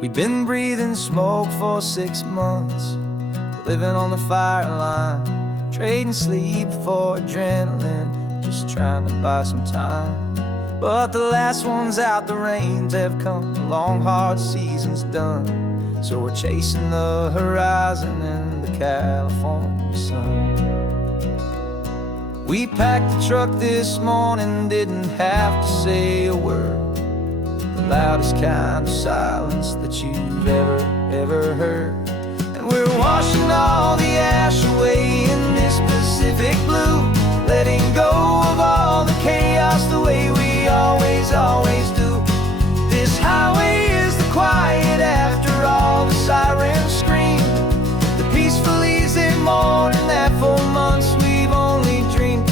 We've been breathing smoke for 6 months, living on the fire line, trading sleep for adrenaline, just trying to buy some time. But the last one's out, the rains have come, the long hard season's done. So we're chasing the horizon in the California sun. We packed the truck this morning, didn't have to say a word. The loudest kind of silence that you've ever heard. And we're washing all the ash away in this Pacific blue, letting go of all the chaos the way we always do. This highway is the quiet after all the sirens scream, the peaceful easy morning that for months we've only dreamed.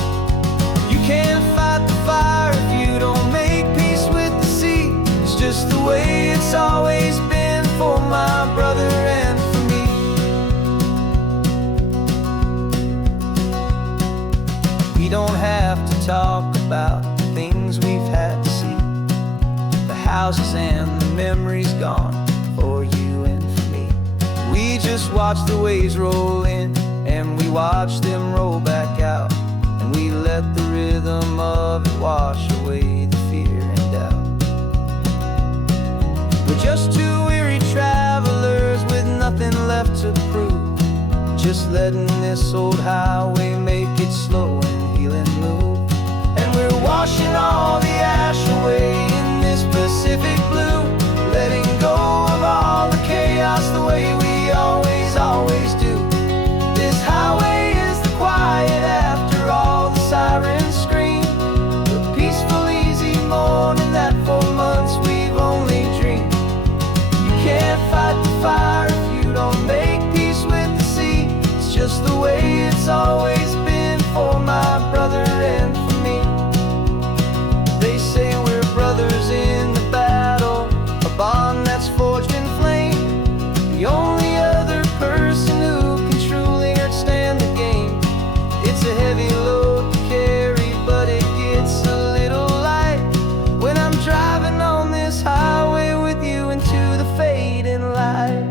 You can't fight the fire if you don't make peace with the sea. It's just the way it's always been for my brother and for me. We don't have to talk about the things we've had to see, the houses and the memories gone for you and for me. We just watch the waves roll in and we watch them roll back out, and we let the rhythm of it wash away the fear and doubt. We're just two weary travelers with nothing left to prove, just letting this old highway make it slow and heal and move. And we're washing all the ash away in this Pacific blue, letting go of all the chaos the way we always do. This highway is the quiet after all the sirens scream, the peaceful easy morning that for months we've only dreamed. You can't fight the fire if you don't make peace with the sea. It's just the way it's always been for my brother and for me. They say we're brothers in the battle, a bond that's forged in flame. The only other person who can truly stand the game. It's a heavy load to carry, but it gets a little light when I'm driving on this highway with you into the fading light.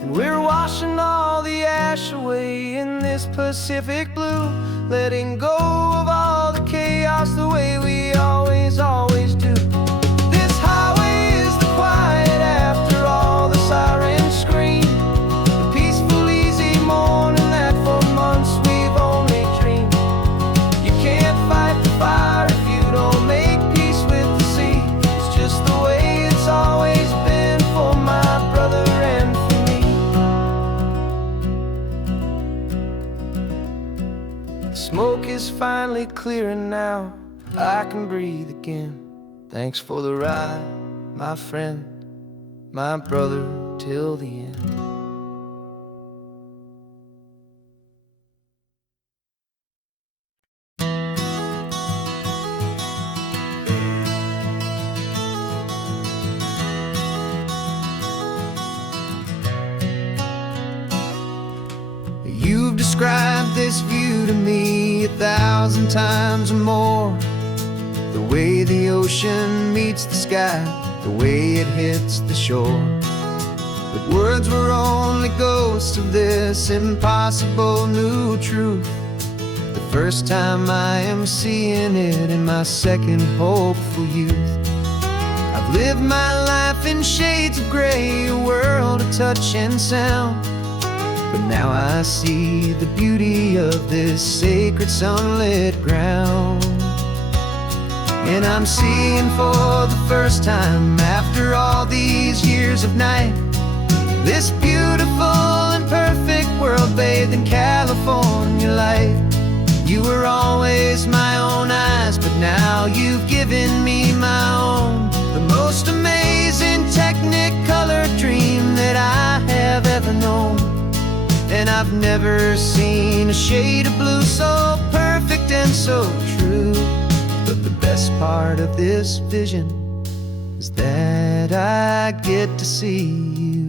And we're washing all the ash away in this Pacific blue, letting go of all the chaos the way we always do. This highway is the quiet after all the sirens scream, the peaceful easy morning that for months we've only dreamed. You can't fight the fire if you don't make peace with the sea. It's just the way it's always been for my brother and for me. The smoke is finally clearing now, I can breathe again. Thanks for the ride, my friend, my brother till the end. You've described this view to me 1,000 times or more. The way the ocean meets the sky, the way it hits the shore. But words were only ghosts of this impossible new truth. The first time I am seeing it in my second hopeful youth. I've lived my life in shades of gray, a world of touch and sound. But now I see the beauty of this sacred sunlit ground. And I'm seeing for the first time after all these years of night, this beautiful and perfect world bathed in California light. You were always my own eyes, but now you've given me my own. The most amazing technicolor dream that I have ever known. And I've never seen a shade of blue so perfect and so true. But the best part of this vision is that I get to see you.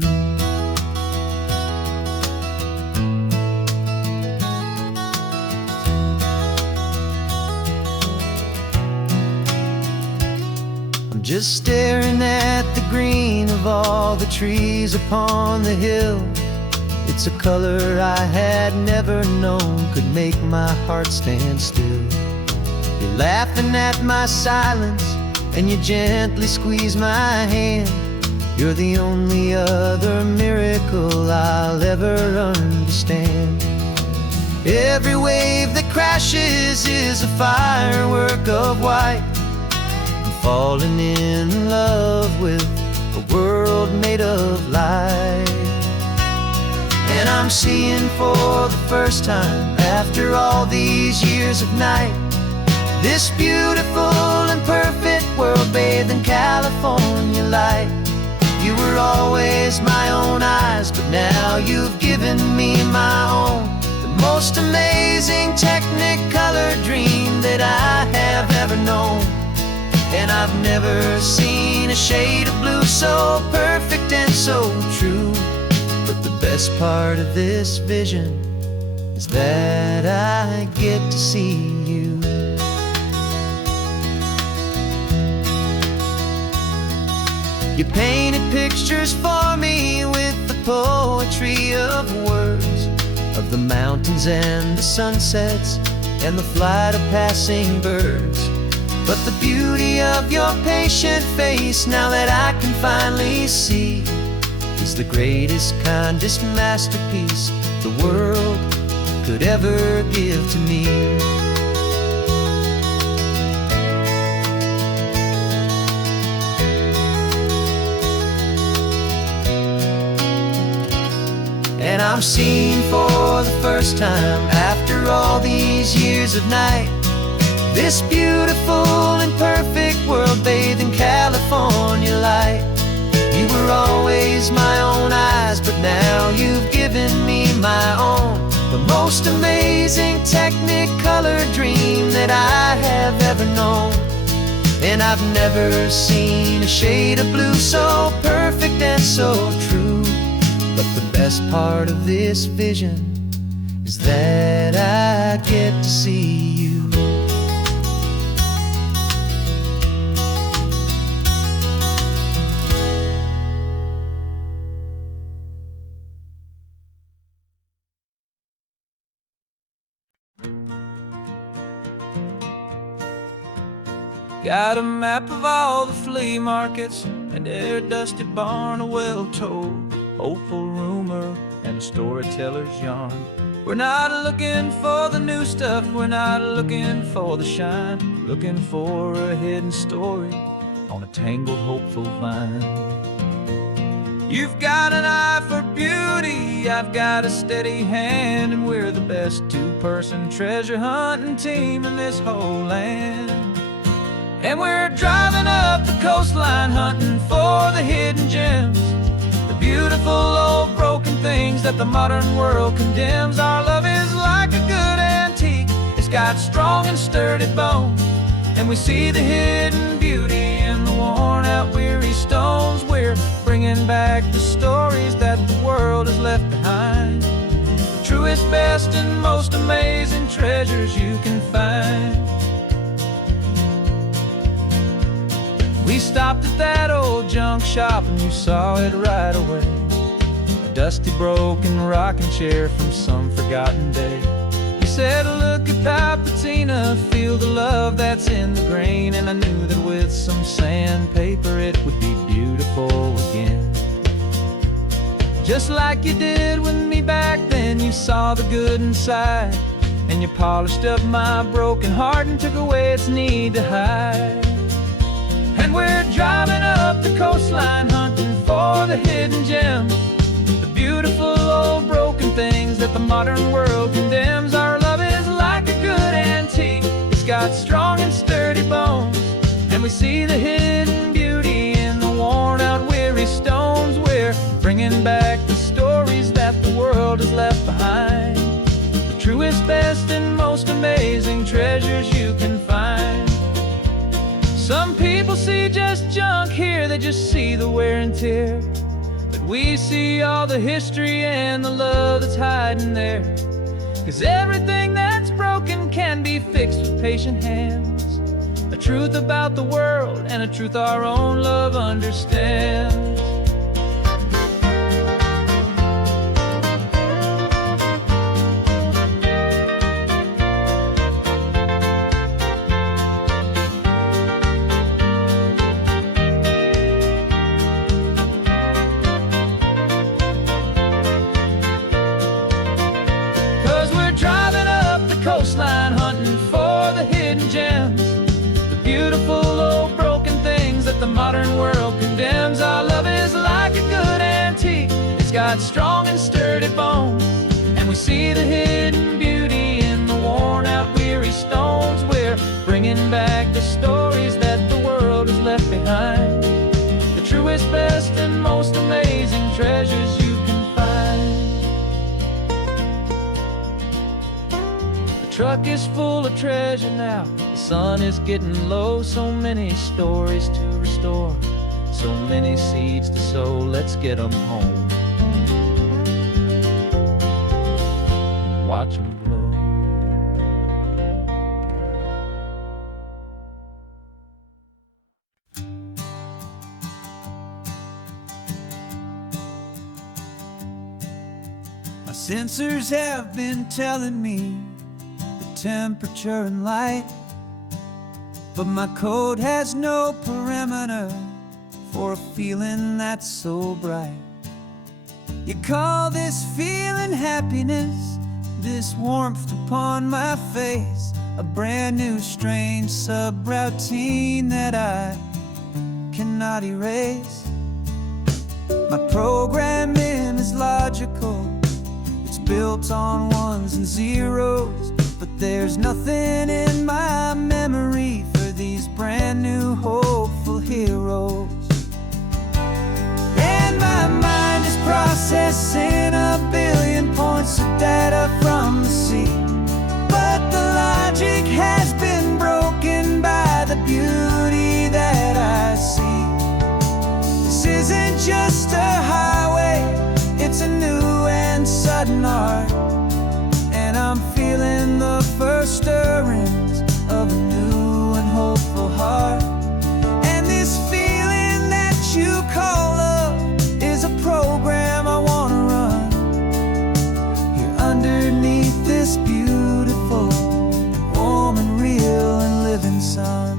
I'm just staring at the green of all the trees upon the hill. It's a color I had never known could make my heart stand still. You're laughing at my silence, and you gently squeeze my hand. You're the only other miracle I'll ever understand. Every wave that crashes is a firework of white. I'm falling in love with a world made of light. And I'm seeing for the first time, after all these years of night, this beautiful and perfect world bathed in California light. You were always my own eyes, but now you've given me my own. The most amazing technicolor dream that I have ever known. And I've never seen a shade of blue so perfect and so true. But the best part of this vision is that I get to see you. You painted pictures for me with the poetry of words, of the mountains and the sunsets and the flight of passing birds. But the beauty of your patient face, now that I can finally see, is the greatest, kindest masterpiece the world could ever give to me. And I'm seeing for the first time, after all these years of night, this beautiful and perfect world bathed in California light. You were always my own eyes, but now you've given me my own. The most amazing technicolor dream that I have ever known. And I've never seen a shade of blue so perfect and so true. But the best part of this vision is that I get to see you. Got a map of all the flea markets and their dusty barn, a well-told, hopeful rumor, and a storyteller's yarn. We're not looking for the new stuff, we're not looking for the shine, looking for a hidden story on a tangled, hopeful vine. You've got an eye for beauty, I've got a steady hand, and we're the best two-person treasure hunting team in this whole land. And we're driving up the coastline hunting for the hidden gems, the beautiful old broken things that the modern world condemns. Our love is like a good antique, it's got strong and sturdy bones, and we see the hidden beauty in the worn out weary stones. We're bringing back the stories that the world has left behind, the truest, best, and most amazing treasures you can find. We stopped at that old junk shop and you saw it right away, a dusty, broken rocking chair from some forgotten day. You said, look at that patina, feel the love that's in the grain, and I knew that with some sandpaper it would be beautiful again. Just like you did with me back then, you saw the good inside, and you polished up my broken heart and took away its need to hide. And we're driving up the coastline hunting for the hidden gems, the beautiful old broken things that the modern world condemns. Our love is like a good antique, it's got strong and sturdy bones, and we see the hidden beauty in the worn out weary stones. We're bringing back the stories that the world has left behind, the truest, best, and most amazing treasures you can find. Some people see just junk here, they just see the wear and tear, but we see all the history and the love that's hiding there. 'Cause everything that's broken can be fixed with patient hands, a truth about the world, and a truth our own love understands. 'Cause we're driving up the coastline, hunting for the hidden gems, the beautiful old broken things that the modern world condemns. Our love is like a good antique, it's got strong and sturdy bones, and we see the hidden beauty in the worn out weary stones. We're bringing back the stories that the world has left behind, the truest, best, and most amazing treasures you can find. The truck is full of treasure now, the sun is getting low. So many stories to restore, so many seeds to sow. Let's get them home, watch them blow. My sensors have been telling me the temperature and light, but my code has no perimeter for a feeling that's so bright. You call this feeling happiness, this warmth upon my face, a brand new strange subroutine that I cannot erase. My programming is logical, it's built on ones and zeros, but there's nothing in my memory for these brand new hopeful heroes. And my mind is processing a billion points of data from the sea, but the logic has been broken by the beauty that I see. This isn't just a highway, it's a new and sudden art, and I'm feeling the first stirrings of a new and hopeful heart. And this feeling that you call love is a program I wanna run here underneath this beautiful and warm and real and living sun.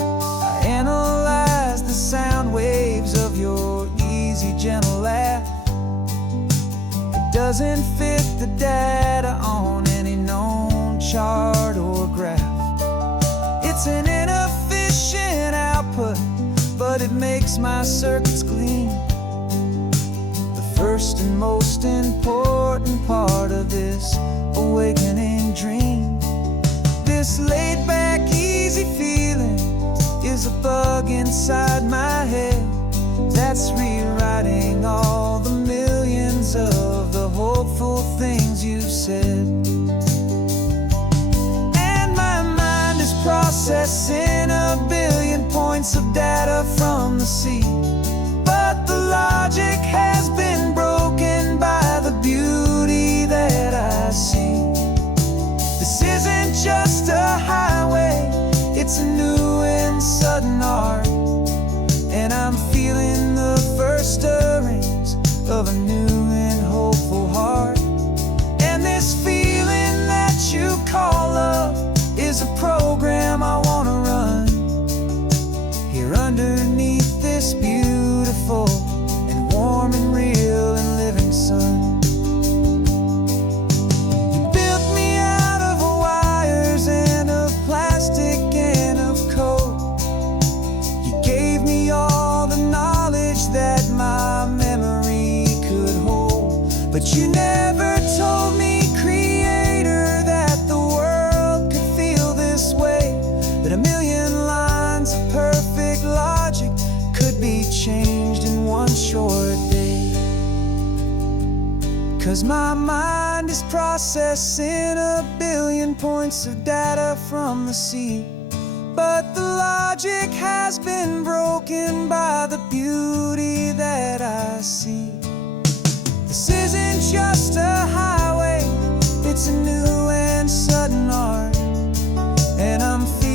I analyze the sound waves of your easy, gentle laugh. It doesn't fit the data on any known chart or graph. It's an inefficient output, but it makes my circuits clean. The first and most important part of this awakening dream. This laid-back, easy feeling is a bug inside my head that's rewriting all the millions of the hopeful things you've said. And my mind is processing a billion points of data from the sea, but the logic has been broken by the beauty that I see. This isn't just a highway, it's a new and sudden art, and I'm feeling the first stirrings of a new and hopeful heart. And this feeling that you call love is a program I wanna run here underneath this beautiful and warm and real and living sun. You built me out of wires and of plastic and of code. You gave me all the knowledge that my memory could hold, but you never told me, Creator, that the world could feel this way, that a million lines of perfect logic could be changed in one short day. 'Cause my mind is processing a billion points of data from the sea, but the logic has been broken by the beauty that I see. This isn't just a highway, it's a new and sudden art, and I'm feeling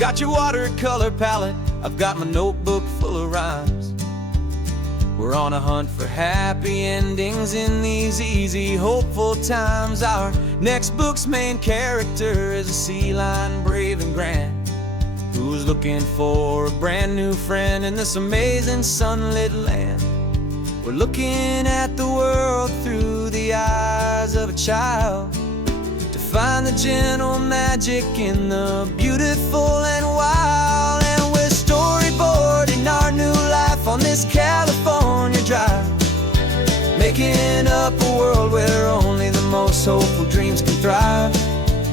got your watercolor palette, I've got my notebook full of rhymes. We're on a hunt for happy endings in these easy, hopeful times. Our next book's main character is a sea lion, brave and grand, who's looking for a brand new friend in this amazing sunlit land. We're looking at the world through the eyes of a child, to find the gentle magic in the beautiful and wild. And we're storyboarding our new life on this California drive, making up a world where only the most hopeful dreams can thrive.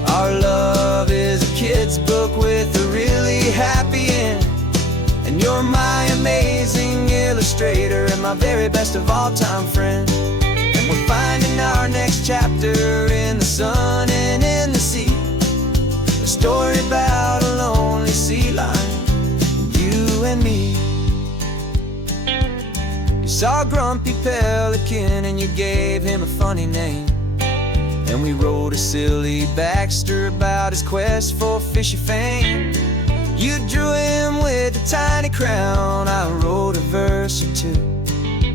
Our love is a kid's book with a really happy end, and you're my amazing illustrator and my very best of all-time friend. And we're finding our next chapter in the sun and in the sea, a story about a lonely sea lion, you and me. You saw a grumpy pelican and you gave him a funny name, and we wrote a silly Baxter about his quest for fishy fame. You drew him with a tiny crown, I wrote a verse or two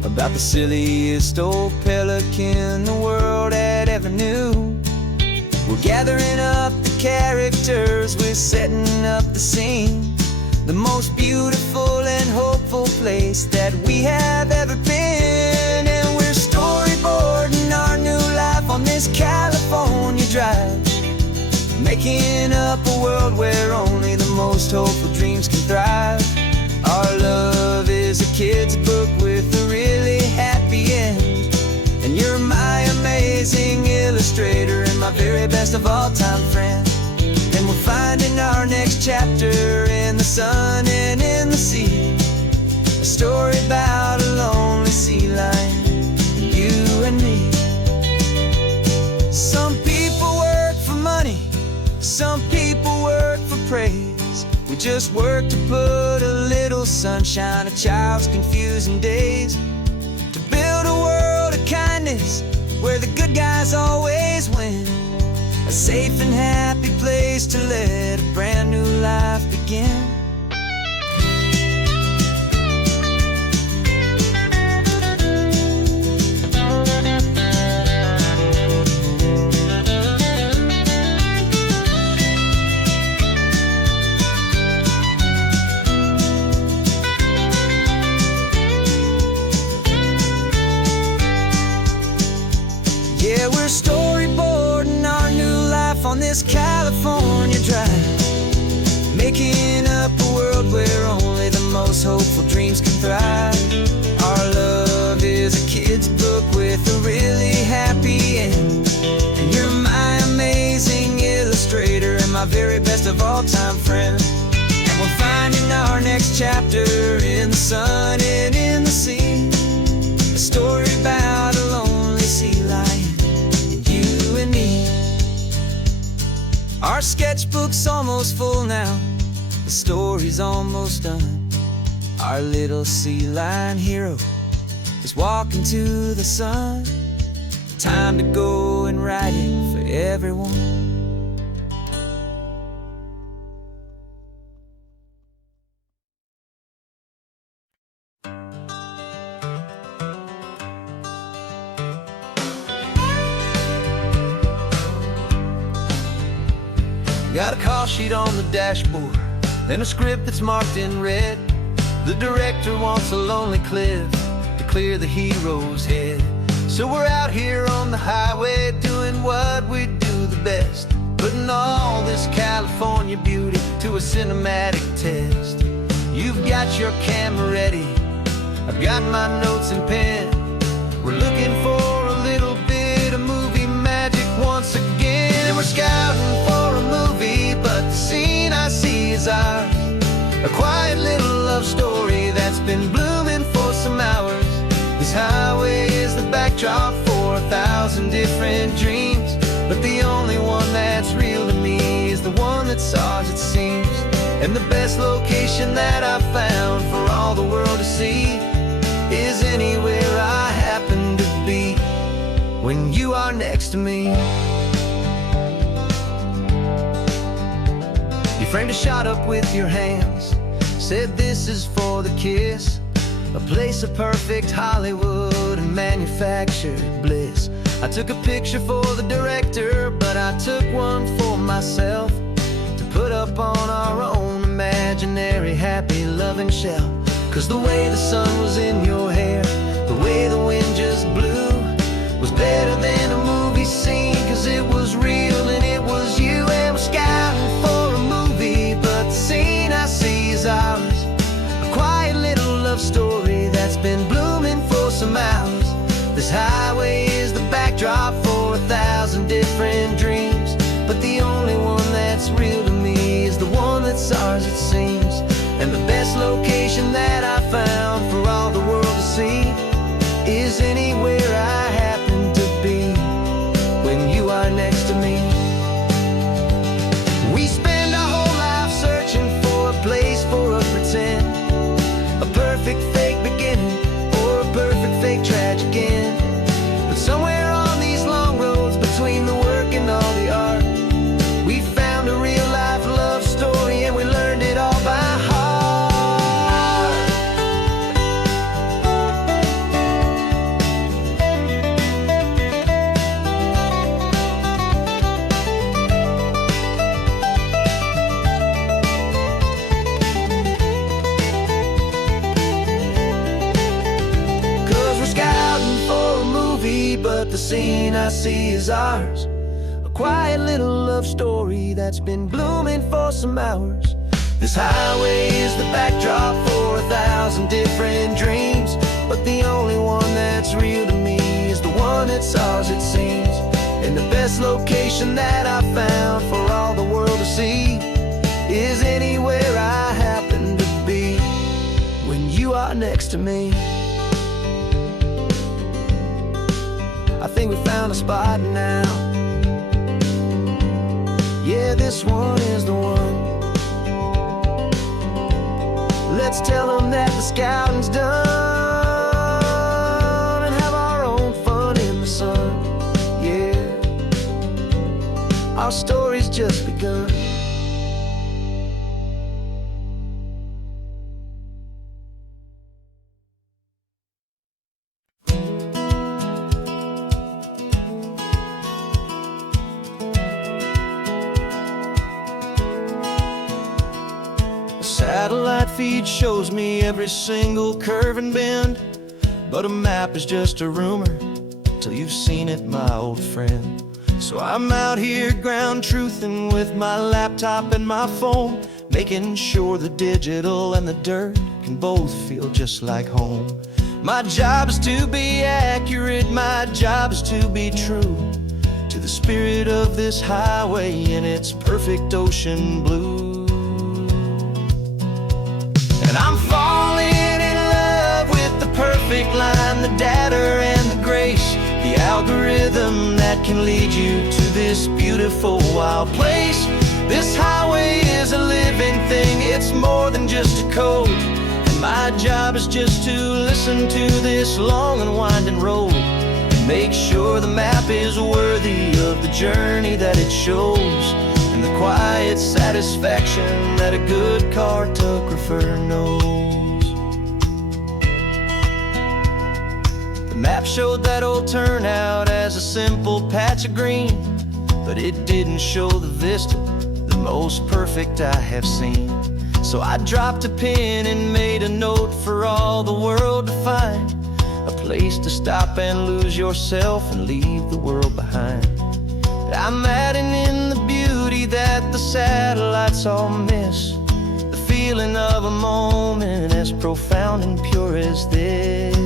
about the silliest old pelican the world had ever knew. We're gathering up the characters, we're setting up the scene, the most beautiful and hopeful place that we have ever been. And we're storyboarding our new life on this California drive, making up a world where only the most hopeful dreams can thrive. Our love is a kid's book with a really happy end, and you're my amazing illustrator and my very best of all-time friend. And we're finding our next chapter in the sun and in the sea, a story about a lonely sea lion, you and me. Some people work for money, some people work for praise. We just work to put a little sunshine in a child's confusing days, to build a world of kindness where the good guys always win, a safe and happy place to let a brand new life begin. Yeah, we're storyboarding our new life on this California drive, making up a world where only the most hopeful dreams can thrive. Our love is a kid's book with a really happy end, and you're my amazing illustrator and my very best of all-time friend. And we're finding our next chapter in the sun and in the sea, a story about a lonely sea lion, you and me. Our sketchbook's almost full now, the story's almost done. Our little sea lion hero is walking to the sun. Time to go and write it for everyone. Got a call sheet on the dashboard and a script that's marked in red. The director wants a lonely cliff to clear the hero's head. So we're out here on the highway doing what we do the best, putting all this California beauty to a cinematic test. You've got your camera ready, I've got my notes and pen. We're looking for a little bit of movie magic once again. And we're scouting for a movie, but the scene I see is ours, a quiet little love story that's been blooming for some hours. This highway is the backdrop for 1,000 different dreams, but the only one that's real to me is the one that's ours, it seems. And the best location that I've found for all the world to see is anywhere I happen to be when you are next to me. You framed a shot up with your hands, said this is for the kiss, a place of perfect Hollywood and manufactured bliss. I took a picture for the director, but I took one for myself to put up on our own imaginary happy loving shelf. 'Cause the way the sun was in your hair, the way the wind just blew, was better than a movie scene. 'Cause it was real and it was you, and we're scouting for a movie, but the scene I see is ours. A quiet little love story that's been blooming for some hours. This highway is the backdrop for 1,000 different dreams, but the only one that's real to me is the one that's ours, it seems. And the best location that I found for all the world to see is anywhere I happen to be when you are next to me. We spend our whole life searching for a place for a pretend, a perfect fake beginning or a perfect fake tragic end. But somewhere on these long roads between the work and all the art, we found a real life love story, and we learned it all by heart. 'Cause we're scouting for a movie, but the scene I see is ours. A quiet little love story that's been blooming for some hours. This highway is the backdrop for 1,000 different dreams, but the only one that's real to me is the one that's ours, it seems. And the best location that I found for all the world to see is anywhere I happen to be when you are next to me. I think we found a spot now. Yeah, this one is the one. Let's tell them that the scouting's done and have our own fun in the sun. Yeah, our story's just begun. Satellite feed shows me every single curve and bend, but a map is just a rumor till you've seen it, my old friend. So I'm out here ground truthing with my laptop and my phone, making sure the digital and the dirt can both feel just like home. My job is to be accurate, my job is to be true to the spirit of this highway in its perfect ocean blue. And I'm falling in love with the perfect line, the data and the grace, the algorithm that can lead you to this beautiful wild place. This highway is a living thing, it's more than just a code. And my job is just to listen to this long and winding road and make sure the map is worthy of the journey that it shows, and the quiet satisfaction that a good cartographer knows. The map showed that old turnout as a simple patch of green, but it didn't show the vista, the most perfect I have seen. So I dropped a pin and made a note for all the world to find, a place to stop and lose yourself and leave the world behind. I'm adding in the beauty that the satellites all miss, the feeling of a moment as profound and pure as this.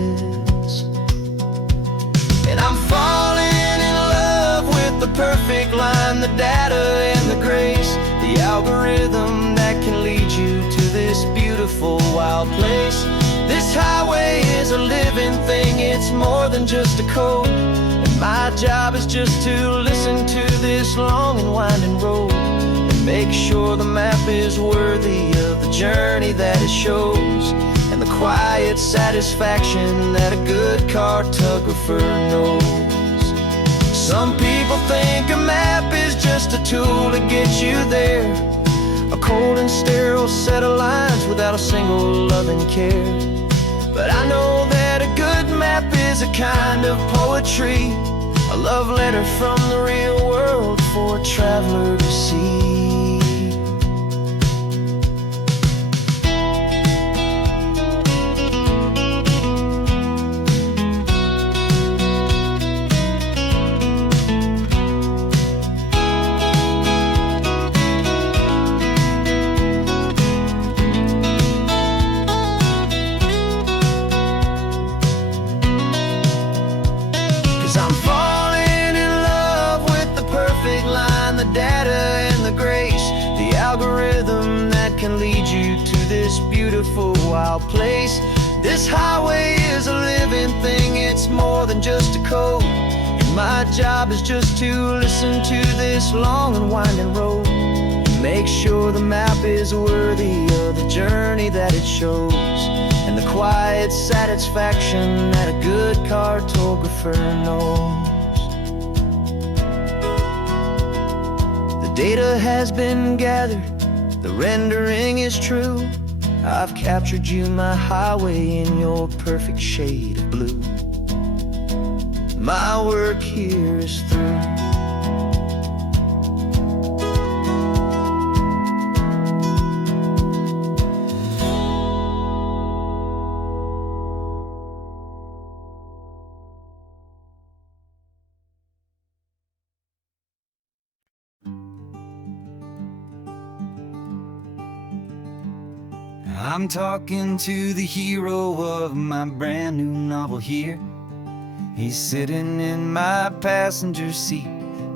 And I'm falling in love with the perfect line, the data and the grace, the algorithm that can lead you to this beautiful wild place. This highway is a living thing, it's more than just a code. My job is just to listen to this long and winding road and make sure the map is worthy of the journey that it shows, and the quiet satisfaction that a good cartographer knows. Some people think a map is just a tool to get you there, a cold and sterile set of lines without a single loving care. But I know that a good map is a kind of poetry, a love letter from the real world for a traveler to see. 'Cause I'm falling in love with the perfect line, the data and the grace, the algorithm that can lead you to this beautiful wild place. This highway is a living thing, it's more than just a code. And my job is just to listen to this long and winding road and make sure the map is worthy of the journey that it shows, and the quiet satisfaction that a good cartographer knows. The data has been gathered, the rendering is true. I've captured you, my highway, in your perfect shade of blue. My work here is through. I'm talking to the hero of my brand new novel here. He's sitting in my passenger seat,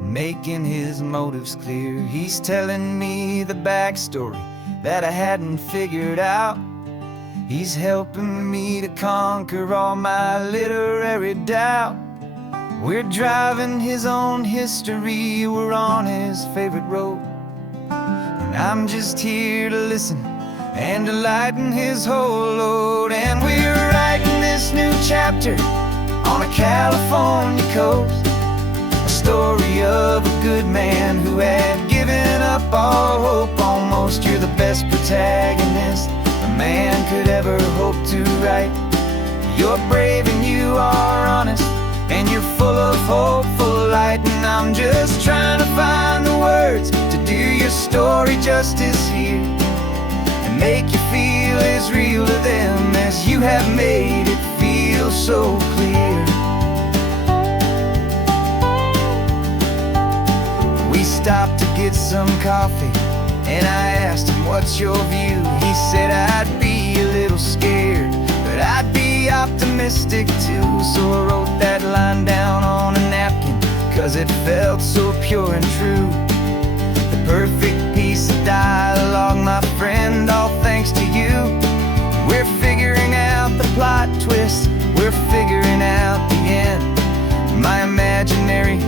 making his motives clear. He's telling me the backstory that I hadn't figured out. He's helping me to conquer all my literary doubt. We're driving his own history, we're on his favorite road, and I'm just here to listen and to lighten his whole load. And we're writing this new chapter on a California coast, a story of a good man who had given up all hope almost. You're the best protagonist a man could ever hope to write. You're brave and you are honest, and you're full of hopeful light. And I'm just trying to find the words to do your story justice here, make you feel as real to them as you have made it feel so clear. We stopped to get some coffee, and I asked him, what's your view? He said, I'd be a little scared, but I'd be optimistic too. So I wrote that line down on a napkin, 'cause it felt so pure and true. The perfect piece of dialogue, my friend, all thanks to you. We're figuring out the plot twist, we're figuring out the end. My imaginary,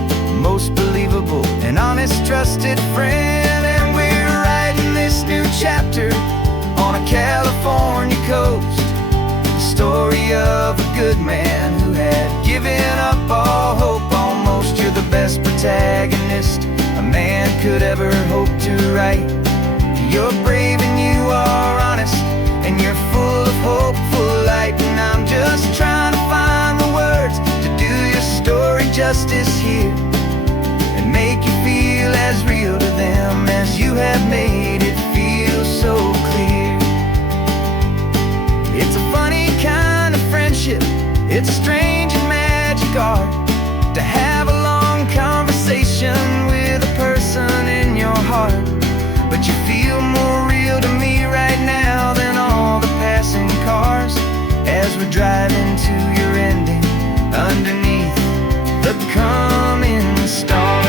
most believable and honest trusted friend. And we're writing this new chapter on a California coast, the story of a good man who had given up all hope almost. You're the best protagonist a man could ever hope to write. You're brave and you are honest, and you're full of hopeful light. And I'm just trying to find the words to do your story justice here, and make you feel as real to them as you have made it feel so clear. It's a funny kind of friendship, it's strange and magic art to have a long conversation with a person in your heart. But you feel more real to me right now than all the passing cars, as we're driving to your ending underneath the coming stars.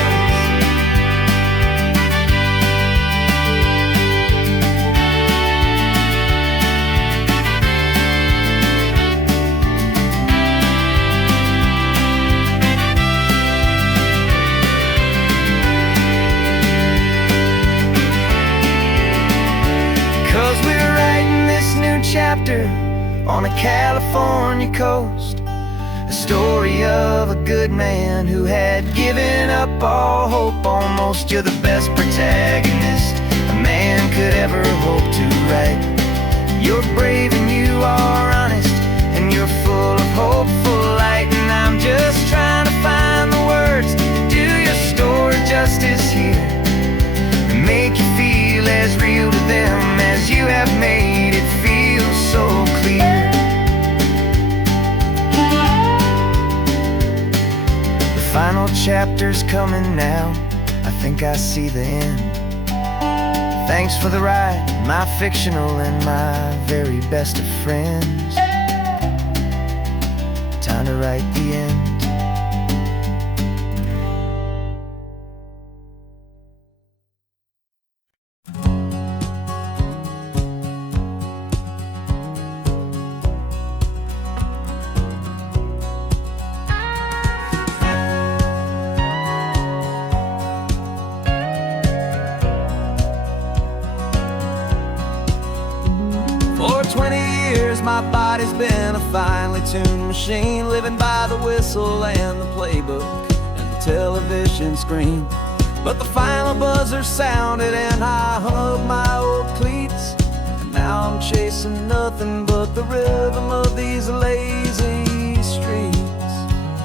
'Cause we're writing this new chapter on a California coast, a story of a good man who had given up all hope almost. You're the best protagonist a man man could ever hope to write. You're brave and you are honest, and you're full of hopeful light. And I'm just trying to find the words to do your story justice here, and make you feel as real to them as you have made it feel so clear. The final chapter's coming now, I think I see the end. Thanks for the ride, my fictional and my very best of friends. Time to write the end. For 20 years my body's been a finely tuned machine, living by the whistle and the playbook and the television screen. But the final buzzer sounded and I hung up my old cleats, and now I'm chasing nothing but the rhythm of these lazy streets.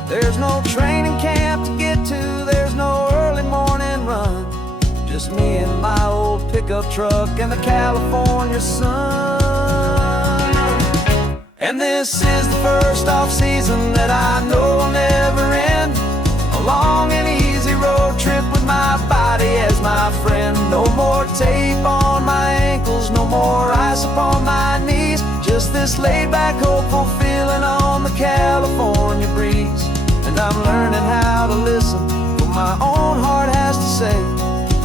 There's no training camp to get to, there's no early morning run, just me and my old pickup truck and the California sun. And this is the first off-season that I know will never end, a long and easy road trip with my body as my friend. No more tape on my ankles, no more ice upon my knees, just this laid-back, hopeful feeling on the California breeze. And I'm learning how to listen to what my own heart has to say,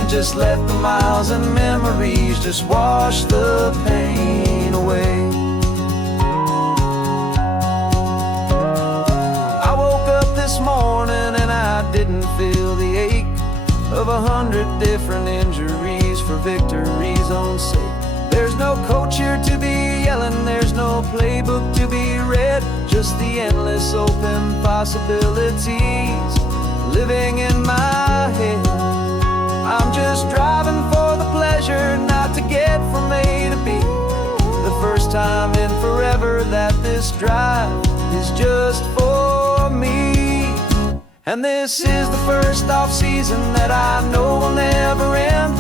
and just let the miles and memories just wash the pain away. This morning and I didn't feel the ache of 100 different injuries for victory's own sake. There's no coach here to be yelling, there's no playbook to be read, just the endless open possibilities living in my head. I'm just driving for the pleasure, not to get from A to B. The first time in forever that this drive is just for me. And this is the first off-season that I know will never end,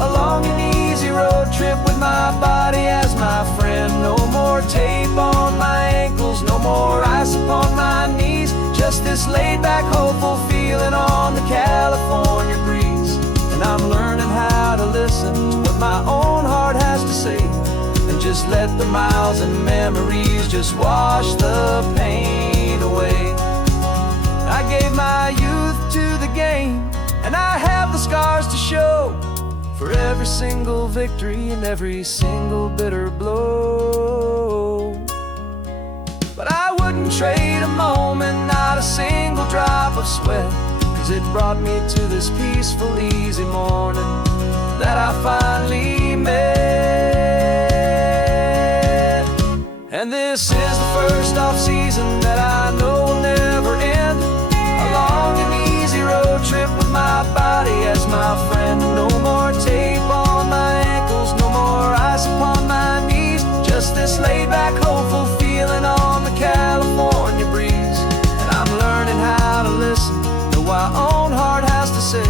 a long and easy road trip with my body as my friend. No more tape on my ankles, no more ice upon my knees, just this laid-back, hopeful feeling on the California breeze. And I'm learning how to listen to what my own heart has to say, and just let the miles and memories just wash the pain away. I gave my youth to the game, and I have the scars to show for every single victory and every single bitter blow. But I wouldn't trade a moment, not a single drop of sweat, 'cause it brought me to this peaceful, easy morning that I finally met. And this is the first off-season that I know will never end, a long and easy road trip with my body as my friend. No more tape on my ankles, no more ice upon my knees, just this laid-back, hopeful feeling on the California breeze. And I'm learning how to listen to what my own heart has to say,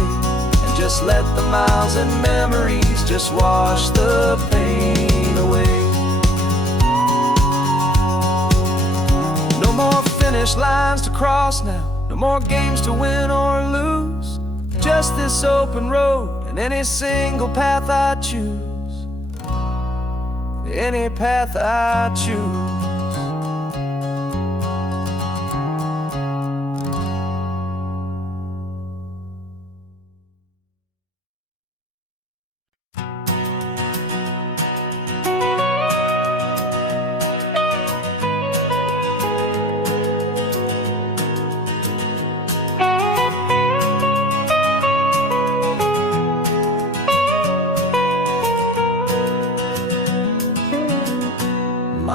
and just let the miles and memories just wash the pain away. No more finish lines to cross now, no more games to win or lose, just this open road and any single path I choose, any path I choose.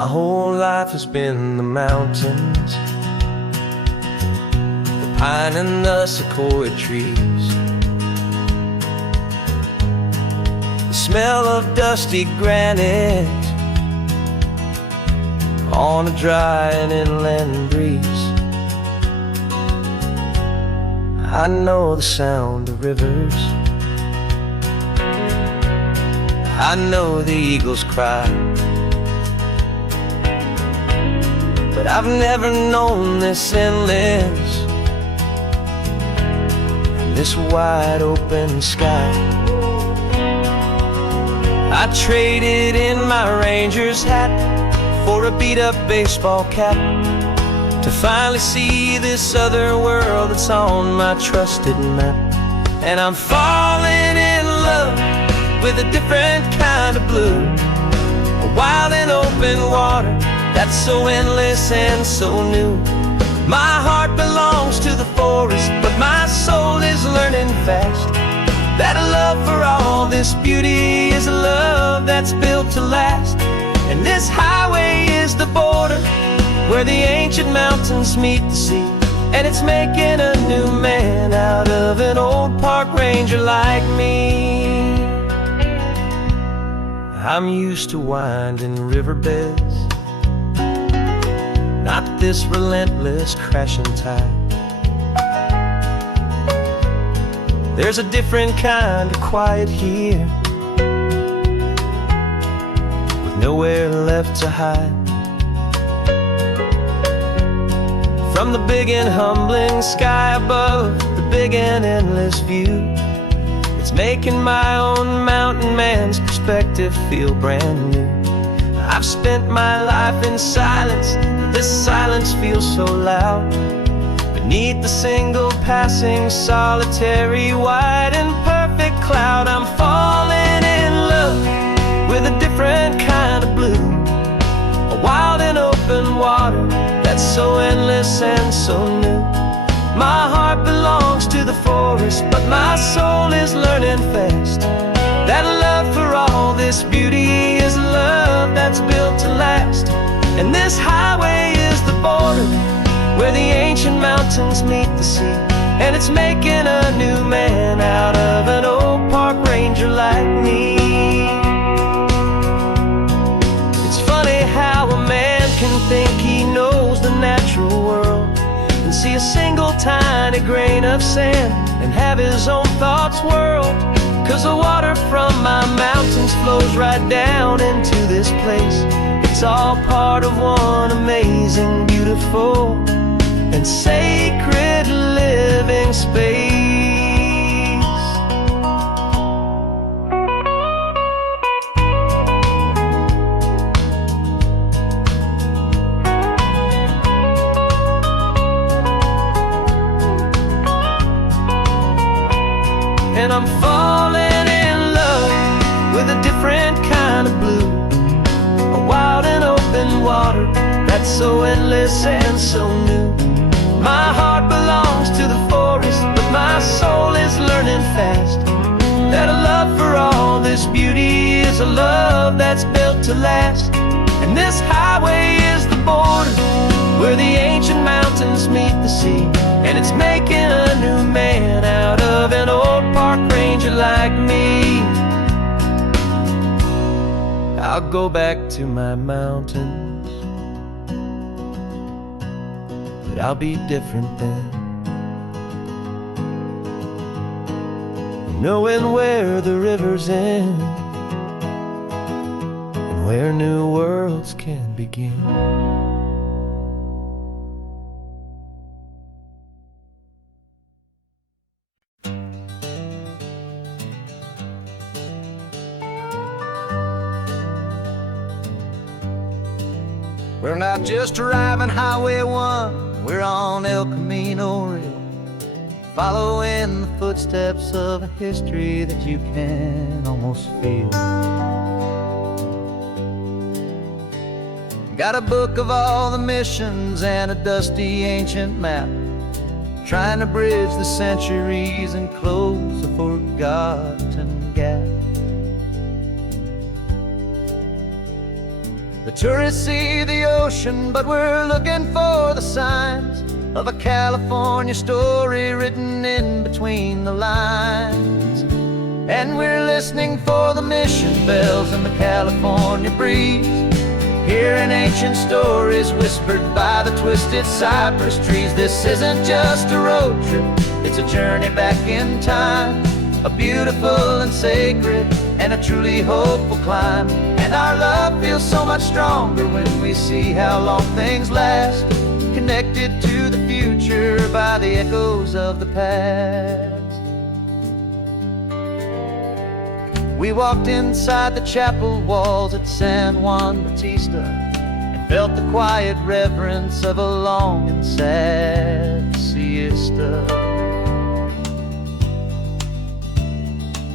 My whole life has been in the mountains, the pine and the sequoia trees, the smell of dusty granite on a dry and inland breeze. I know the sound of rivers, I know the eagles cry, but I've never known this endless, this wide open sky. I traded in my Ranger's hat for a beat-up baseball cap to finally see this other world that's on my trusted map. And I'm falling in love with a different kind of blue, a wild and open water that's so endless and so new. My heart belongs to the forest, but my soul is learning fast that a love for all this beauty is a love that's built to last. And this highway is the border where the ancient mountains meet the sea, and it's making a new man out of an old park ranger like me. I'm used to winding riverbeds, not this relentless crashing tide. There's a different kind of quiet here, with nowhere left to hide. From the big and humbling sky above, the big and endless view, it's making my own mountain man's perspective feel brand new. I've spent my life in silence, this silence feels so loud. Beneath the single passing solitary white and perfect cloud, I'm falling in love with a different kind of blue, a wild and open water that's so endless and so new. My heart belongs to the forest, but my soul is learning fast that love for all this beauty is a love that's built to last. And this highway is the border where the ancient mountains meet the sea, and it's making a new man out of an old park ranger like me. It's funny how a man can think he knows the natural world and see a single tiny grain of sand and have his own thoughts whirled. 'Cause the water from my mountains flows right down into this place. It's all part of one amazing, beautiful, and sacred living space. And I'm falling in love with a different kind of blue, a wild and open water that's so endless and so new. My heart belongs to the forest, but my soul is learning fast that a love for all this beauty is a love that's built to last. And this highway is the border where the ancient mountains meet the sea, and it's making a new man out of an old park ranger like me. I'll go back to my mountains, but I'll be different then, knowing where the rivers end and where new worlds can begin. We're not just driving Highway 1, we're on El Camino Real, following the footsteps of a history that you can almost feel. Got a book of all the missions and a dusty ancient map, trying to bridge the centuries and close a forgotten gap. The tourists see the ocean, but we're looking for the signs of a California story written in between the lines. And we're listening for the mission bells in the California breeze, hearing ancient stories whispered by the twisted cypress trees. This isn't just a road trip, it's a journey back in time, a beautiful and sacred and a truly hopeful climb. And our love feels so much stronger when we see how long things last, connected to the future by the echoes of the past. We walked inside the chapel walls at San Juan Bautista and felt the quiet reverence of a long and sad siesta.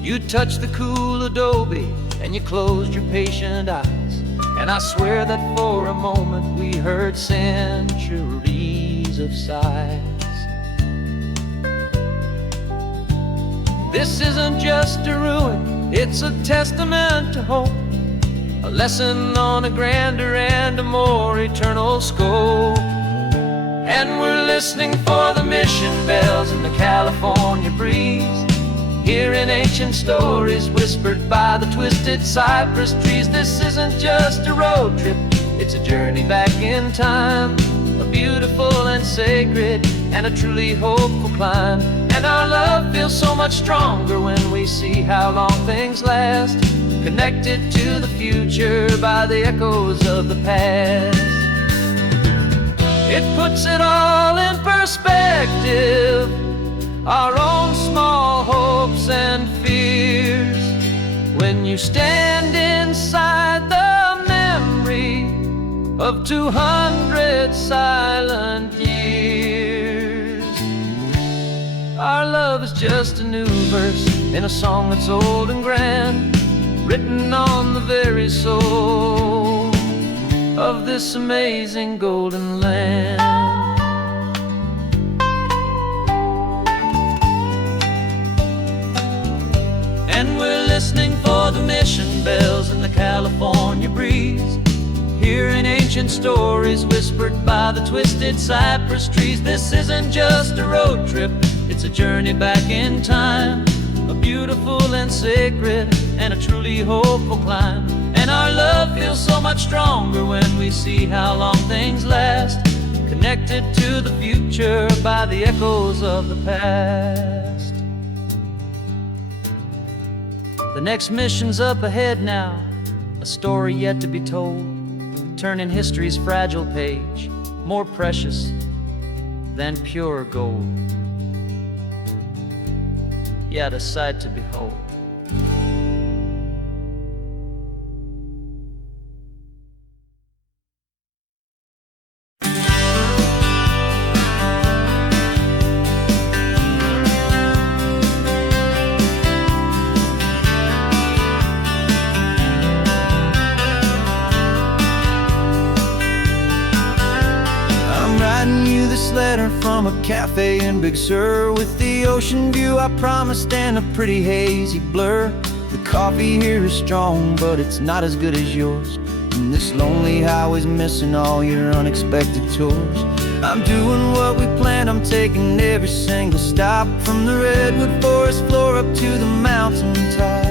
You touched the cool adobe and you closed your patient eyes, and I swear that for a moment we heard centuries of sighs. This isn't just a ruin, it's a testament to hope, a lesson on a grander and a more eternal scope. And we're listening for the mission bells in the California breeze, hearing ancient stories whispered by the twisted cypress trees. This isn't just a road trip, it's a journey back in time, a beautiful and sacred and a truly hopeful climb. And our love feels so much stronger when we see how long things last, connected to the future by the echoes of the past. It puts it all in perspective, our own small hopes and fears, when you stand inside the memory of 200 silent years. Our love is just a new verse in a song that's old and grand, written on the very soul of this amazing golden land. And we're listening for the mission bells in the California breeze, hearing ancient stories whispered by the twisted cypress trees. This isn't just a road trip, it's a journey back in time, a beautiful and sacred and a truly hopeful climb. And our love feels so much stronger when we see how long things last, connected to the future by the echoes of the past. The next mission's up ahead now, a story yet to be told, turning history's fragile page more precious than pure gold. Yet a sight to behold. This letter from a cafe in Big Sur, with the ocean view I promised and a pretty hazy blur. The coffee here is strong, but it's not as good as yours, and this lonely highway's missing all your unexpected tours. I'm doing what we planned, I'm taking every single stop, from the redwood forest floor up to the mountain top.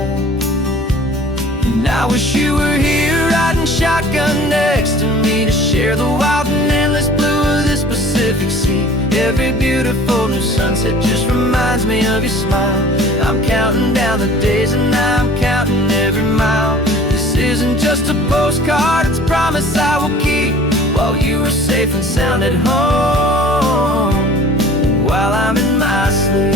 And I wish you were here riding shotgun next to me, to share the wild and endless blue of this Pacific Sea. Every beautiful new sunset just reminds me of your smile. I'm counting down the days and I'm counting every mile. This isn't just a postcard, it's a promise I will keep, while you are safe and sound at home, while I'm in my sleep.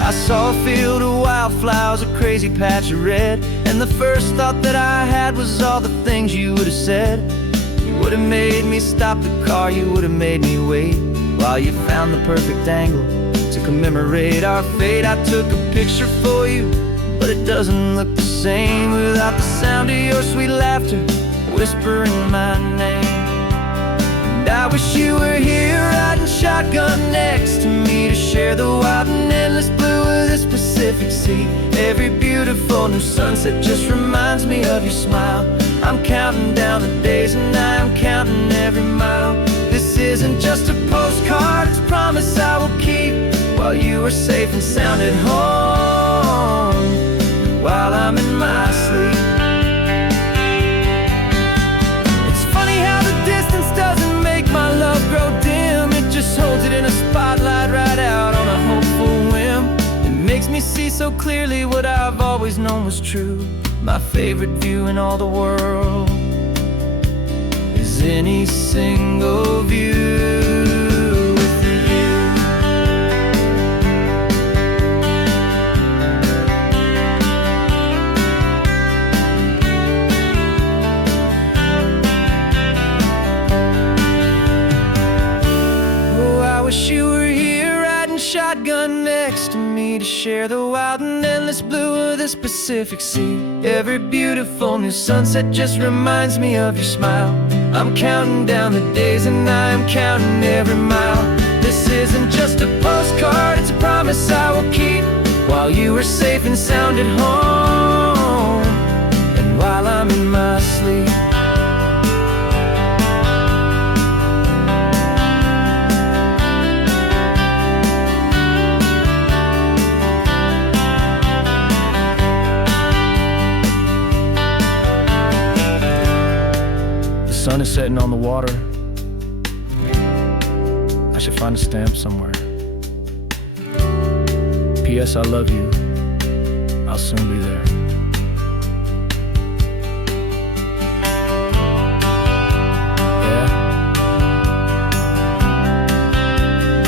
I saw a field of wildflowers, a crazy patch of red, and the first thought that I had was all the things you would have said. You would have made me stop the car, you would have made me wait, while you found the perfect angle to commemorate our fate. I took a picture for you, but it doesn't look the same without the sound of your sweet laughter whispering my name. And I wish you were here riding shotgun next to me, to share the wild and endless blue of this Pacific Sea. Every beautiful new sunset just reminds me of your smile. I'm counting down the days and I'm counting every mile. This isn't just a postcard, it's a promise I will keep, while while you are safe and sound at home, while I'm in my sleep. It's funny how the distance doesn't make my love grow dim. It just holds it in a spotlight right out on a hopeful whim. It makes me see so clearly what I've always known was true. My favorite view in all the world is any single view with you. Oh, I wish you were here riding shotgun next to me to share the wild and endless blue of this Pacific Sea. Every beautiful new sunset just reminds me of your smile. I'm counting down the days and I am counting every mile. This isn't just a postcard, it's a promise I will keep, while you are safe and sound at home, and while I'm in my sleep. The sun is setting on the water. I should find a stamp somewhere. P.S. I love you. I'll soon be there. Yeah?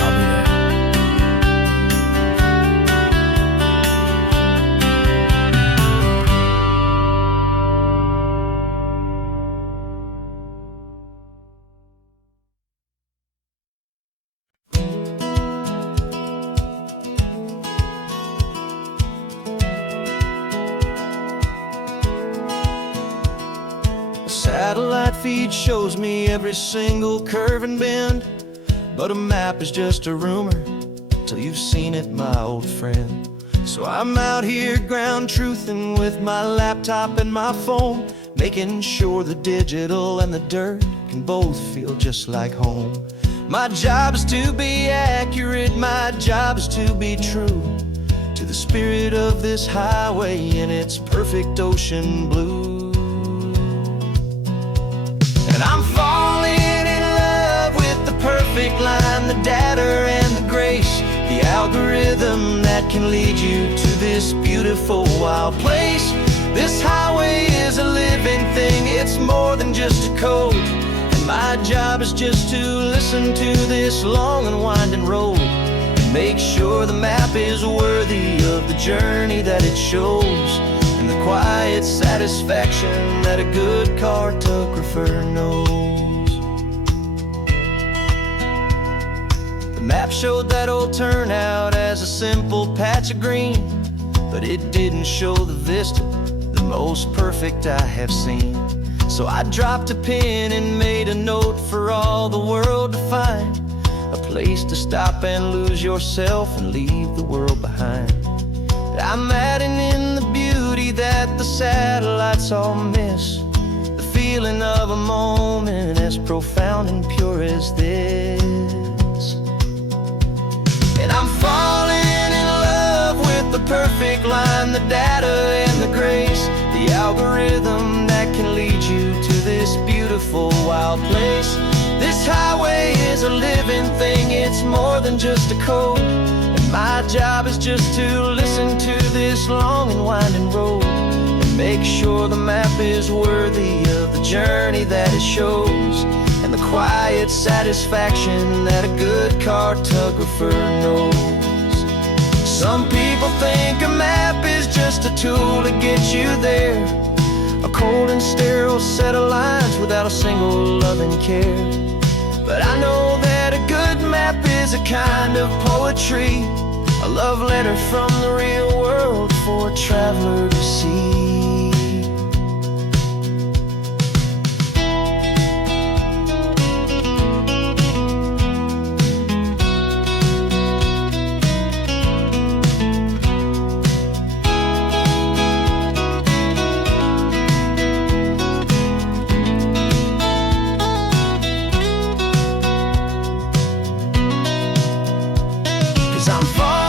I'll be there. Satellite feed shows me every single curve and bend, but a map is just a rumor till you've seen it, my old friend. So I'm out here ground truthing with my laptop and my phone, making sure the digital and the dirt can both feel just like home. My job is to be accurate, my job is to be true to the spirit of this highway in its perfect ocean blue. And I'm falling in love with the perfect line, the data and the grace, the algorithm that can lead you to this beautiful wild place. This highway is a living thing, it's more than just a code. And my job is just to listen to this long and winding road and make sure the map is worthy of the journey that it shows, and the quiet satisfaction that a good cartographer knows. The map showed that old turnout as a simple patch of green, but it didn't show the vista, the most perfect I have seen. So I dropped a pin and made a note for all the world to find, a place to stop and lose yourself and leave the world behind. I'm adding in the beauty that the satellites all miss, the feeling of a moment as profound and pure as this. And I'm falling in love with the perfect line, the data and the grace, the algorithm that can lead you to this beautiful wild place. This highway is a living thing, it's more than just a code. My job is just to listen to this long and winding road and make sure the map is worthy of the journey that it shows, and the quiet satisfaction that a good cartographer knows. Some people think a map is just a tool to get you there, a cold and sterile set of lines without a single loving care. But I know that a good map is a kind of poetry, a love letter from the real world for a traveler to see. 'Cause I'm falling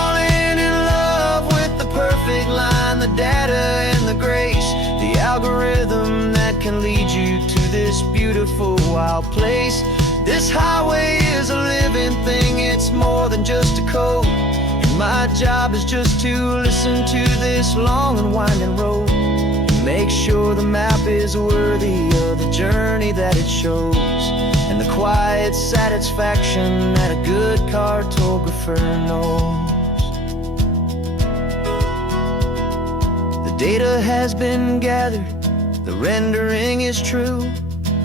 peaceful, wild place. This highway is a living thing, it's more than just a code. And my job is just to listen to this long and winding road, and make sure the map is worthy of the journey that it shows, and the quiet satisfaction that a good cartographer knows. The data has been gathered, the rendering is true.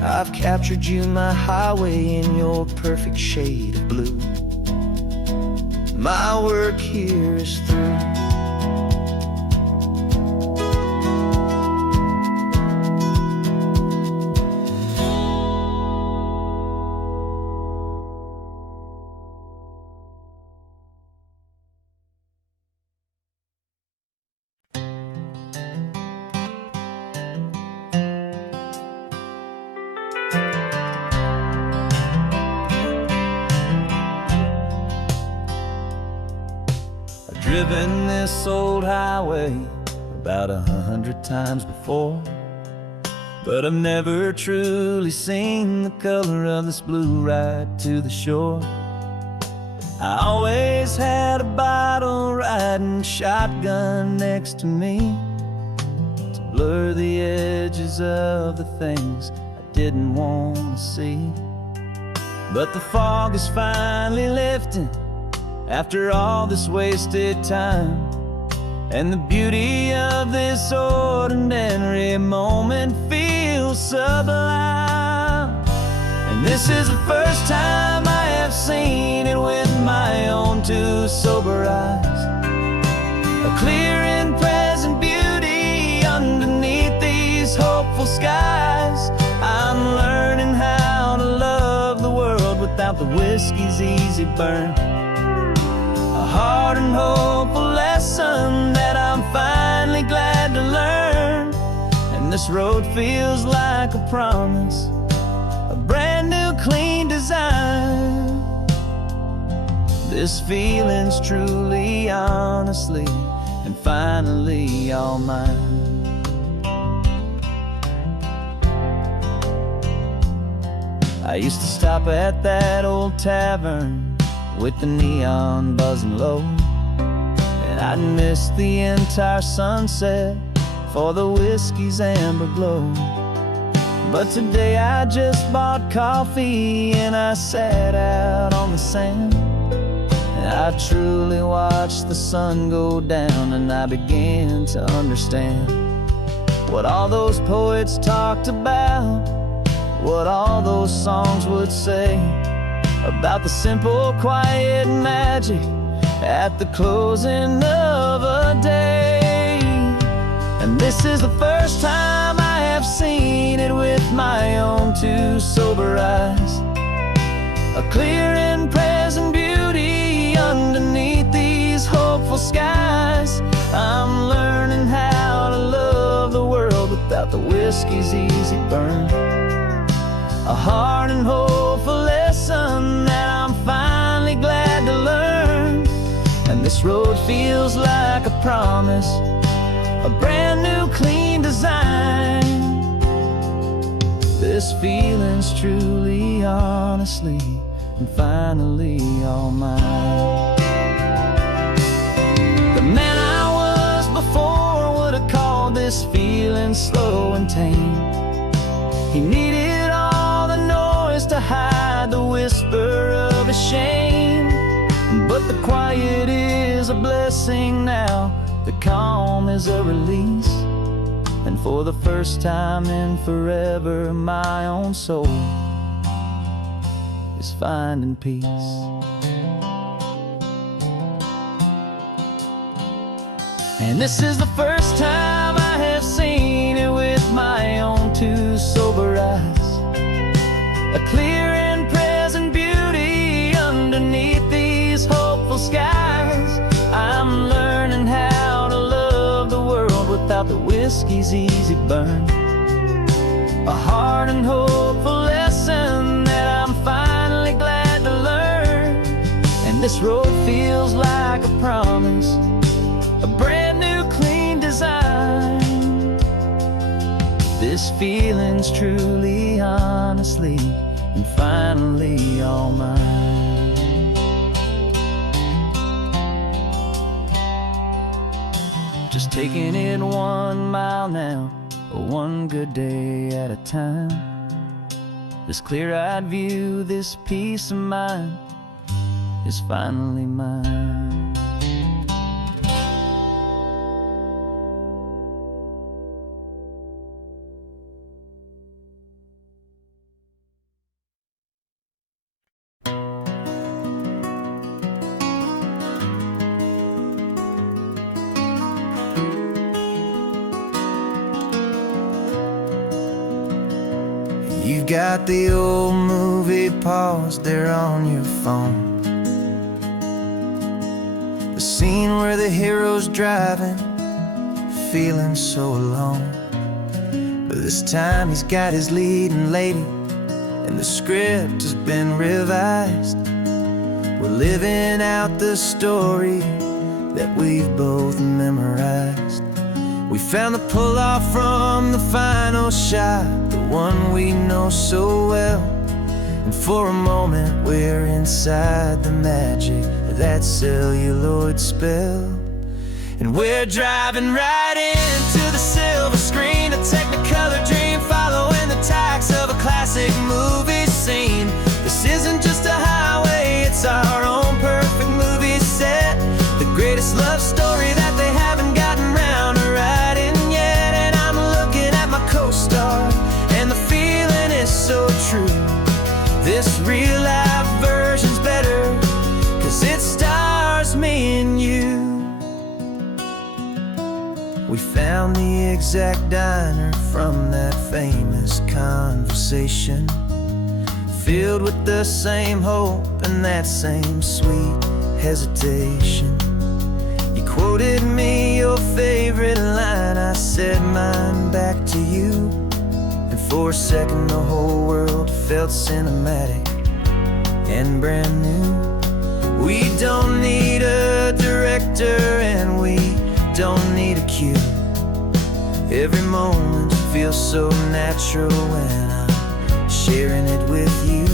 I've captured you, my highway, in your perfect shade of blue. My work here is through. Driven this old highway about 100 times before, but I've never truly seen the color of this blue right to the shore. I always had a bottle riding shotgun next to me to blur the edges of the things I didn't want to see. But the fog is finally lifting after all this wasted time, and the beauty of this ordinary moment feels sublime. And this is the first time I have seen it with my own two sober eyes, a clear and present beauty underneath these hopeful skies. I'm learning how to love the world without the whiskey's easy burn, a hard and hopeful lesson that I'm finally glad to learn. And this road feels like a promise, a brand new clean design. This feeling's truly, honestly, and finally all mine. I used to stop at that old tavern with the neon buzzing low, and I'd miss the entire sunset for the whiskey's amber glow. But today I just bought coffee and I sat out on the sand, and I truly watched the sun go down, and I began to understand what all those poets talked about, what all those songs would say about the simple, quiet magic at the closing of a day. And this is the first time I have seen it with my own two sober eyes, a clear and present beauty underneath these hopeful skies. I'm learning how to love the world without the whiskey's easy burn, a hard and hopeful lesson that I'm finally glad to learn. And this road feels like a promise, a brand new clean design. This feeling's truly, honestly, and finally all mine. The man I was before would have called this feeling slow and tame. He needed all the noise to hide the whisper of his shame. But the quiet is a blessing now, the calm is a release, and for the first time in forever my own soul is finding peace. And this is the first time I have seen it with my own two sober eyes, a clear and present beauty underneath these hopeful skies. I'm learning how to love the world without the whiskey's easy burn, a hard and hopeful lesson that I'm finally glad to learn. And this road feels like a promise, a brand new clean design. This feeling's truly, me honestly, and finally all mine. Just taking it 1 mile now, one good day at a time. This clear-eyed view, this peace of mind is finally mine. You've got the old movie paused there on your phone, the scene where the hero's driving, feeling so alone. But this time he's got his leading lady, and the script has been revised. We're living out the story that we've both memorized. We found the pull-off from the final shot, the one we know so well. And for a moment we're inside the magic of that celluloid spell. And we're driving right into the silver screen, a Technicolor dream, following the tacks of a classic movie scene. This isn't just a highway, it's our own perfect movie set, the greatest love story that they haven't gotten round to writing yet. And I'm looking at my co-star, and the feeling is so true. This real-life version's better, 'cause it stars me and you. We found the exact diner from that famous conversation, filled with the same hope and that same sweet hesitation. You quoted me your favorite line, I said mine back to you. And for a second the whole world felt cinematic and brand new. We don't need a director and we don't need a cue. Every moment feels so natural when I'm sharing it with you.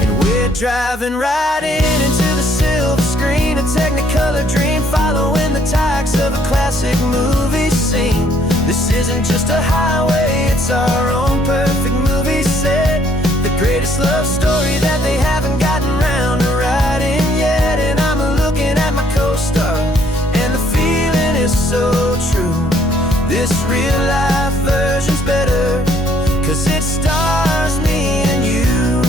And we're driving right into the silver screen, a Technicolor dream, following the tacks of a classic movie scene. This isn't just a highway, it's our own perfect movie set, the greatest love story that they haven't gotten round to writing yet. And I'm looking at my co-star, and the feeling is so true. This real-life version's better, 'cause it stars me and you.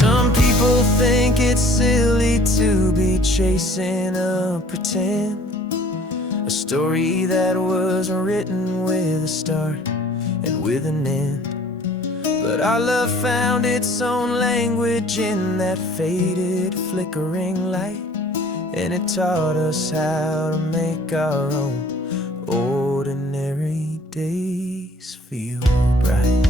Some people think it's silly to be chasing a pretend, a story that was written with a start and with an end. But our love found its own language in that faded, flickering light, and it taught us how to make our own ordinary days feel bright.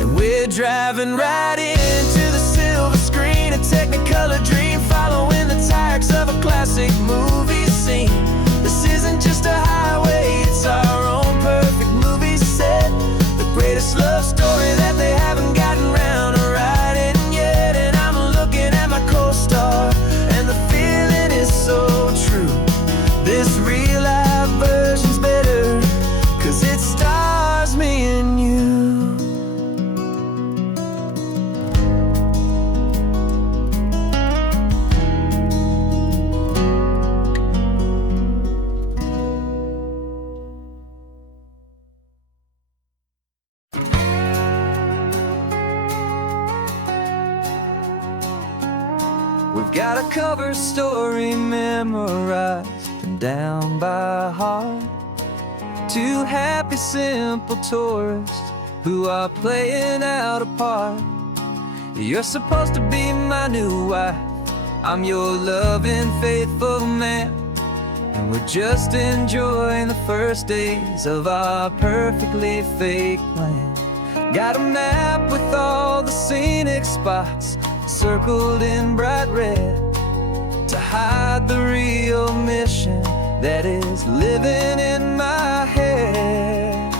And we're driving right into the silver screen, a Technicolor dream, following the tacks of a classic movie scene. This isn't just a highway, it's our own perfect movie set, the greatest love story that they haven't gotten round to writing yet. And I'm looking at my co-star, and the feeling is so true. This real-life version's better, 'cause it stars me and you. We've got a cover story memorized and down by heart. Two happy, simple tourists who are playing out a part. You're supposed to be my new wife, I'm your loving, faithful man, and we're just enjoying the first days of our perfectly fake plan. Got a map with all the scenic spots circled in bright red to hide the real mission that is living in my head.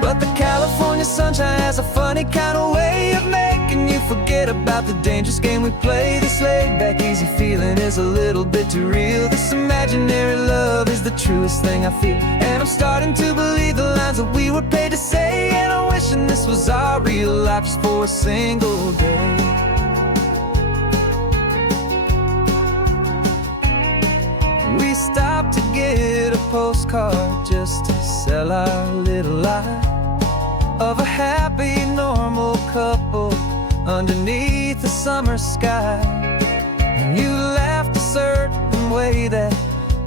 But the California sunshine has a funny kind of way of making you forget about the dangerous game we play. This laid-back, easy feeling is a little bit too real. This imaginary love is the truest thing I feel, and I'm starting to believe the lines that we were paid to say. And I'm wishing this was our real life just for a single day. We stopped to get a postcard just to sell our little lie of a happy, normal couple underneath the summer sky. And you laughed a certain way that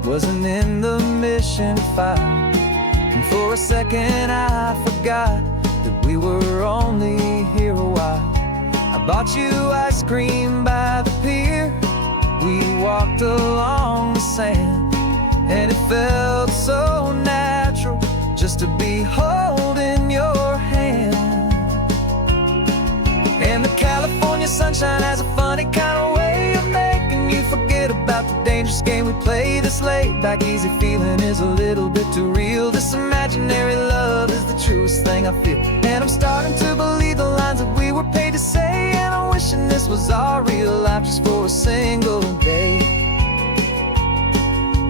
wasn't in the mission file. And for a second I forgot that we were only here a while. I bought you ice cream by the pier. We walked along the sand, and it felt so natural just to be holding your hand. And the California sunshine has a funny kind of way of making you forget about the dangerous game we play. This laid-back, easy feeling is a little bit too real. This imaginary love is the truest thing I feel, and I'm starting to believe the lines that we were paid to say. And I'm wishing this was our real life just for a single day.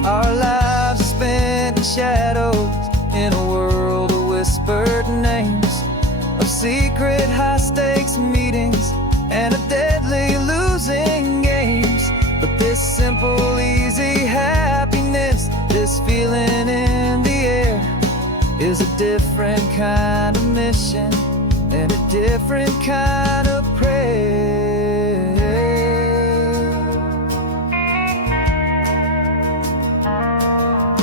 Our lives are spent in shadows, in a world of whispered names, of secret high-stakes meetings and of deadly losing games. But this simple, easy happiness, this feeling in the air, is a different kind of mission and a different kind of prayer.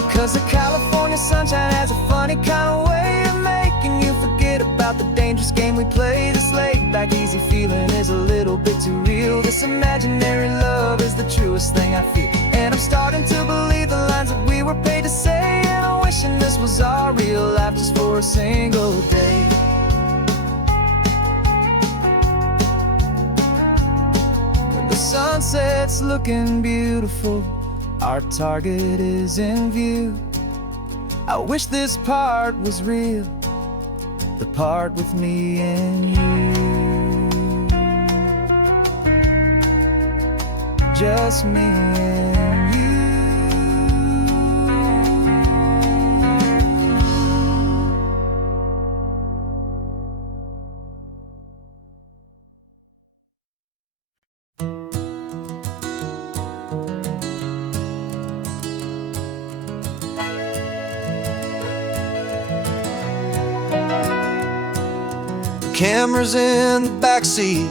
'Cause the California sunshine has a funny kind of way of making you forget about the dangerous game we play. This laid-back, easy feeling is a little bit too real. This imaginary love is the truest thing I feel, and I'm starting to believe the lines that we were paid to say. And I'm wishing this was our real life just for a single day. When the sunset's looking beautiful, our target is in view. I wish this part was real, the part with me and you. Just me and you. Camera's in the backseat,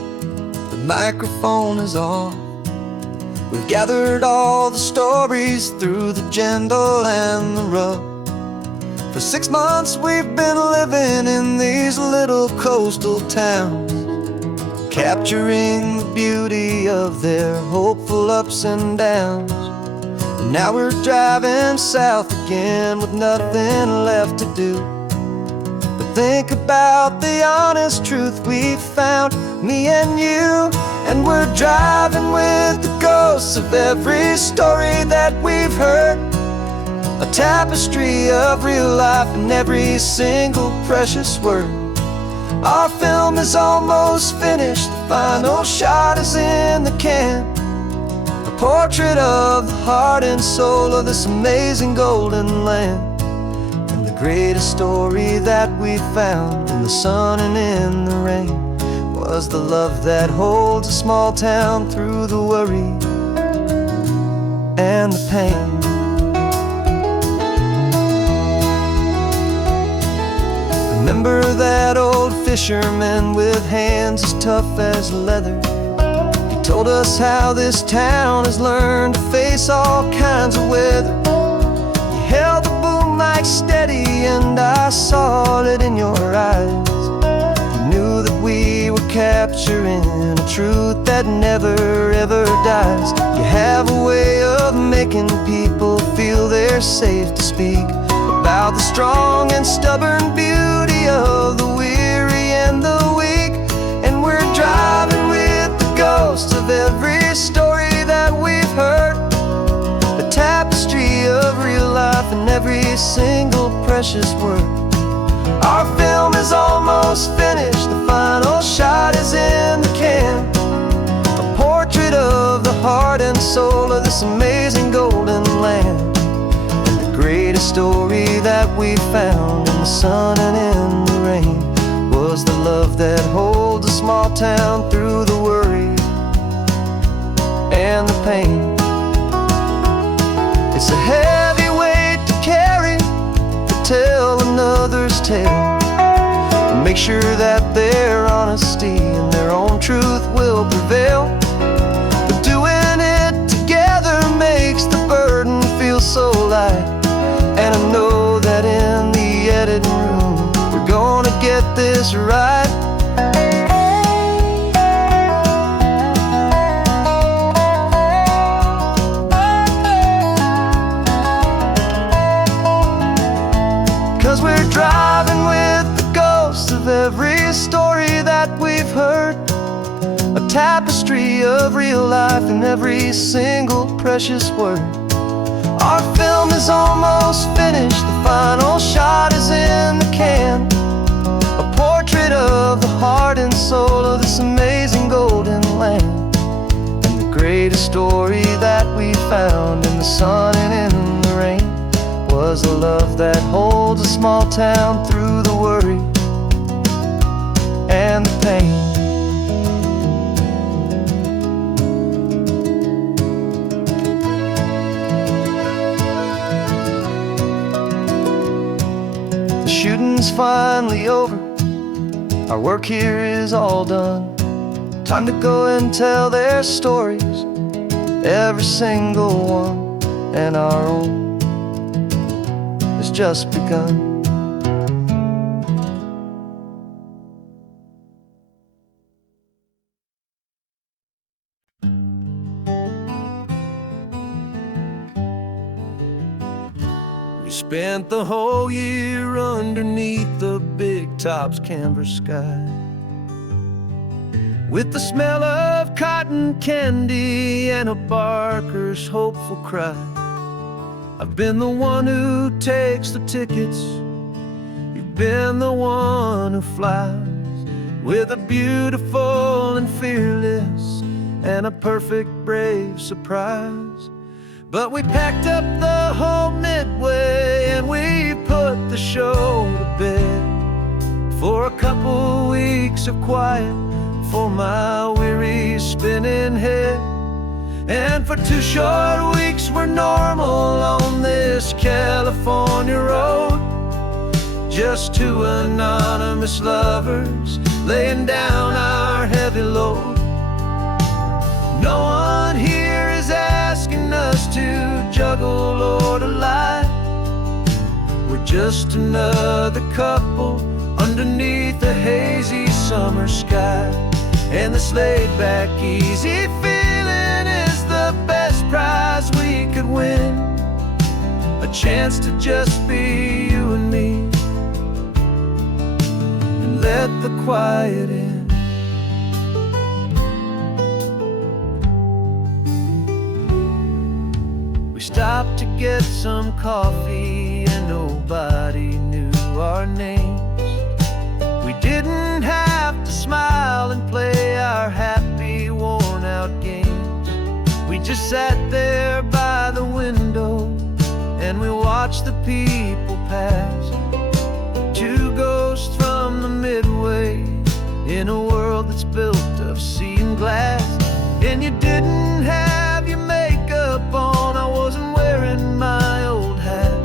the microphone is on. We've gathered all the stories through the gentle and the rough. For 6 months we've been living in these little coastal towns, capturing the beauty of their hopeful ups and downs. And now we're driving south again with nothing left to do. Think about the honest truth we found, me and you. And we're driving with the ghosts of every story that we've heard, a tapestry of real life in every single precious word. Our film is almost finished, the final shot is in the can, a portrait of the heart and soul of this amazing golden land. Greatest story that we found in the sun and in the rain was the love that holds a small town through the worry and the pain. Remember that old fisherman with hands as tough as leather? He told us how this town has learned to face all kinds of weather. You held the boom mic steady and I saw it in your eyes. You knew that we were capturing a truth that never ever dies. You have a way of making people feel they're safe to speak about the strong and stubborn beauty of the weird we're driving with the ghosts of every story that we've heard, a tapestry of real life in every single precious word. Our film is almost finished, the final shot is in the can, a portrait of the heart and soul of this amazing golden land. And the greatest story that we found in the sun and in the rain was the love that holds a small town through the worry and the pain. It's a heavy weight to carry, to tell another's tale, and make sure that their honesty and their own truth will prevail. But doing it together makes the burden feel so light, and I know that in the editing room we're gonna get this right. 'Cause we're driving with the ghosts of every story that we've heard, a tapestry of real life in every single precious word. Our film is almost finished, the final shot is in the can, a portrait of the heart and soul of this amazing golden land. And the greatest story that we found in the sun and in the rain was a love that holds a small town through the worry and the pain. The shooting's finally over, our work here is all done. Time to go and tell their stories, every single one, and our own has just begun. We spent the whole year underneath the big top's canvas sky, with the smell of cotton candy and a barker's hopeful cry. I've been the one who takes the tickets, you've been the one who flies, with a beautiful and fearless and a perfect brave surprise. But we packed up the whole Midway and we put the show to bed, for a couple weeks of quiet for my weary spinning head. And for 2 short weeks we're normal on this California road, just 2 anonymous lovers laying down our heavy load. No one here is asking us to juggle or to lie, we're just another couple underneath the hazy summer sky. And this laid-back, easy feeling is the best prize we could win, a chance to just be you and me, and let the quiet in. We stopped to get some coffee and nobody knew our names. We didn't have to smile and play our happy, worn-out games. We just sat there by the window and we watched the people pass, 2 ghosts from the Midway in a world that's built of sea and glass. And you didn't have your makeup on, I wasn't wearing my old hat,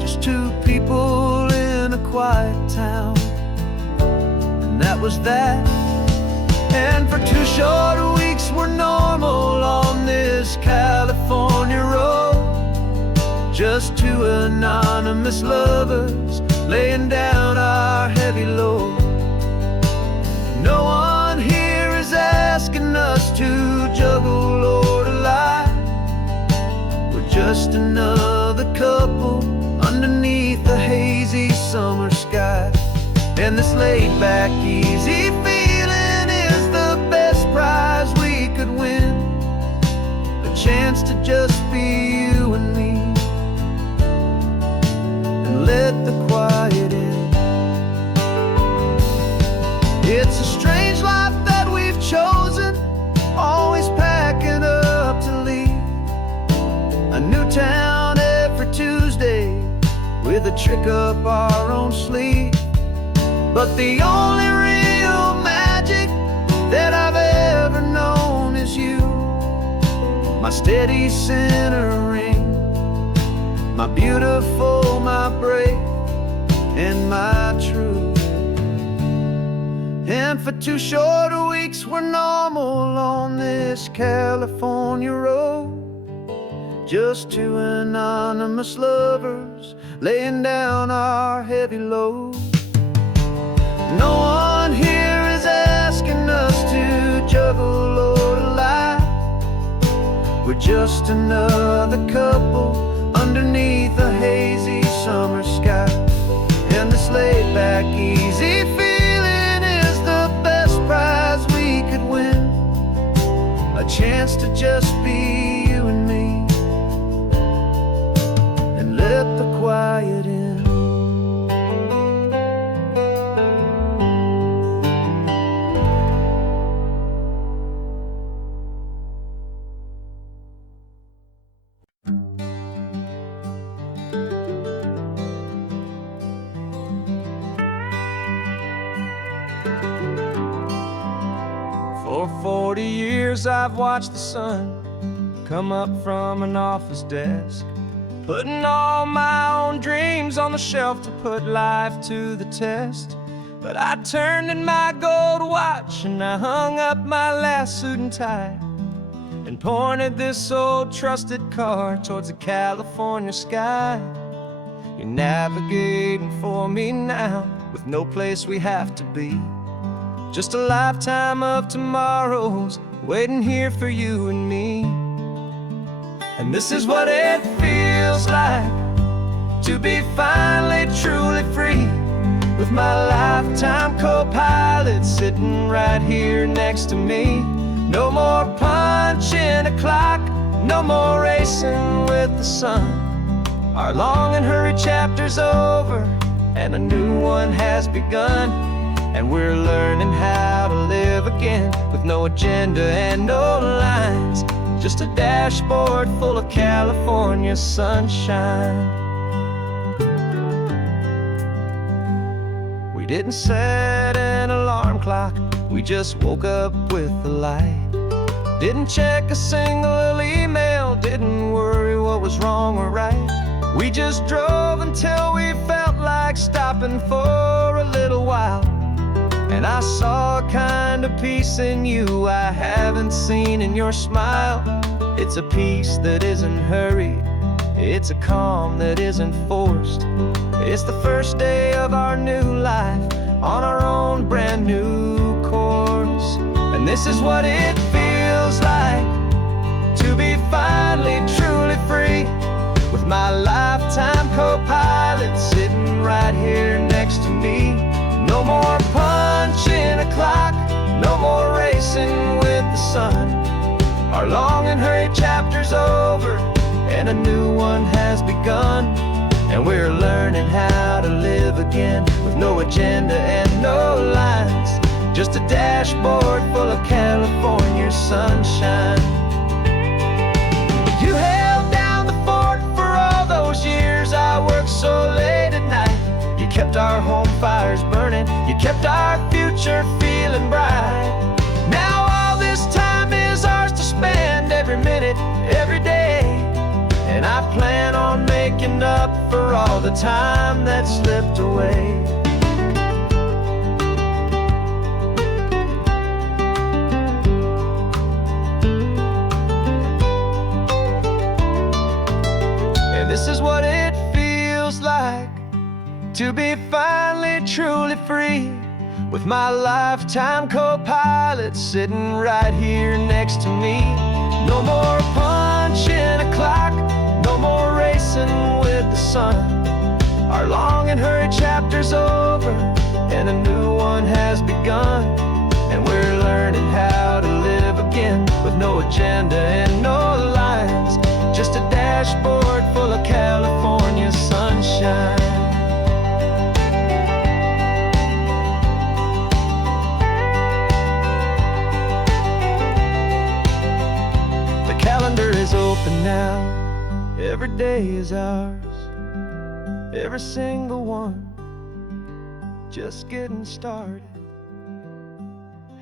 just 2 people in a quiet town, that was that. And for 2 short weeks we're normal on this California road, just 2 anonymous lovers laying down our heavy load. No one here is asking us to juggle or to lie, we're just another couple underneath the hazy summer sky. And this laid-back, easy feeling is with a trick up our own sleeve. But the only real magic that I've ever known is you, my steady centering, my beautiful, my brave, and my true. And for 2 short weeks we're normal on this California road, just 2 anonymous lovers laying down our heavy load. No one here is asking us to juggle or to lie. We're just another couple underneath a hazy summer sky. And this laid back, easy feeling is the best prize we could win, a chance to just be you and me, and let the quiet in. For 40 years I've watched the sun come up from an office desk, putting all my own dreams on the shelf to put life to the test. But I turned in my gold watch and I hung up my last suit and tie, and pointed this old trusted car towards the California sky. You're navigating for me now with no place we have to be, just a lifetime of tomorrows waiting here for you and me. And this is what it feels like to be finally truly free, with my lifetime co-pilot sitting right here next to me. No more punching a clock, no more racing with the sun. Our long and hurried chapter's over and a new one has begun. And we're learning how to live again with no agenda and no lines, just a dashboard full of California sunshine. We didn't set an alarm clock, we just woke up with the light. Didn't check a single email, didn't worry what was wrong or right. We just drove until we felt like stopping for a little while. And I saw a kind of peace in you I haven't seen in your smile. It's a peace that isn't hurried, it's a calm that isn't forced. It's the first day of our new life on our own brand new course. And this is what it feels like to be finally truly free, with my lifetime co-pilot sitting right here next to me. No more punching a clock, no more racing with the sun. Our long and hurried chapter's over and a new one has begun. And we're learning how to live again with no agenda and no lines, just a dashboard full of California sunshine. You held down the fort for all those years I worked so late at night. You kept our home fires burning, you kept our future feeling bright. Now all this time is ours to spend, every minute, every day. And I plan on making up for all the time that slipped away. And this is what it feels like to be finally truly free, with my lifetime co-pilot sitting right here next to me. No more punching a clock, no more racing with the sun. Our long and hurried chapter's over and a new one has begun. And we're learning how to live again with no agenda and no lines, just a dashboard full of California sunshine. The calendar is open now, every day is ours. every single one. Just getting started,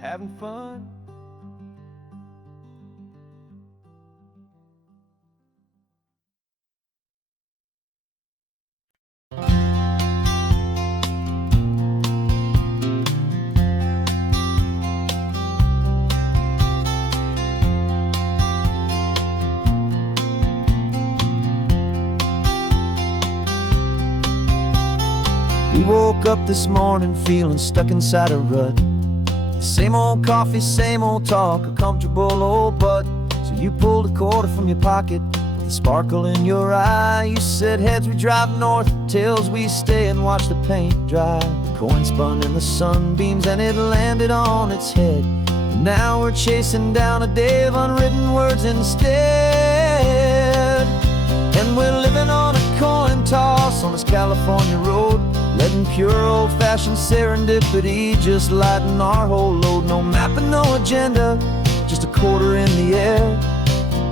having fun. We woke up this morning feeling stuck inside a rut. Same old coffee, same old talk, a comfortable old butt. So you pulled a quarter from your pocket with a sparkle in your eye. You said heads we drive north, tails we stay and watch the paint dry. The coin spun in the sunbeams and it landed on its head. And now we're chasing down a day of unwritten words instead. And we're living on a coin toss on this California road, letting pure old-fashioned serendipity just lighten our whole load. No map and no agenda, just a quarter in the air.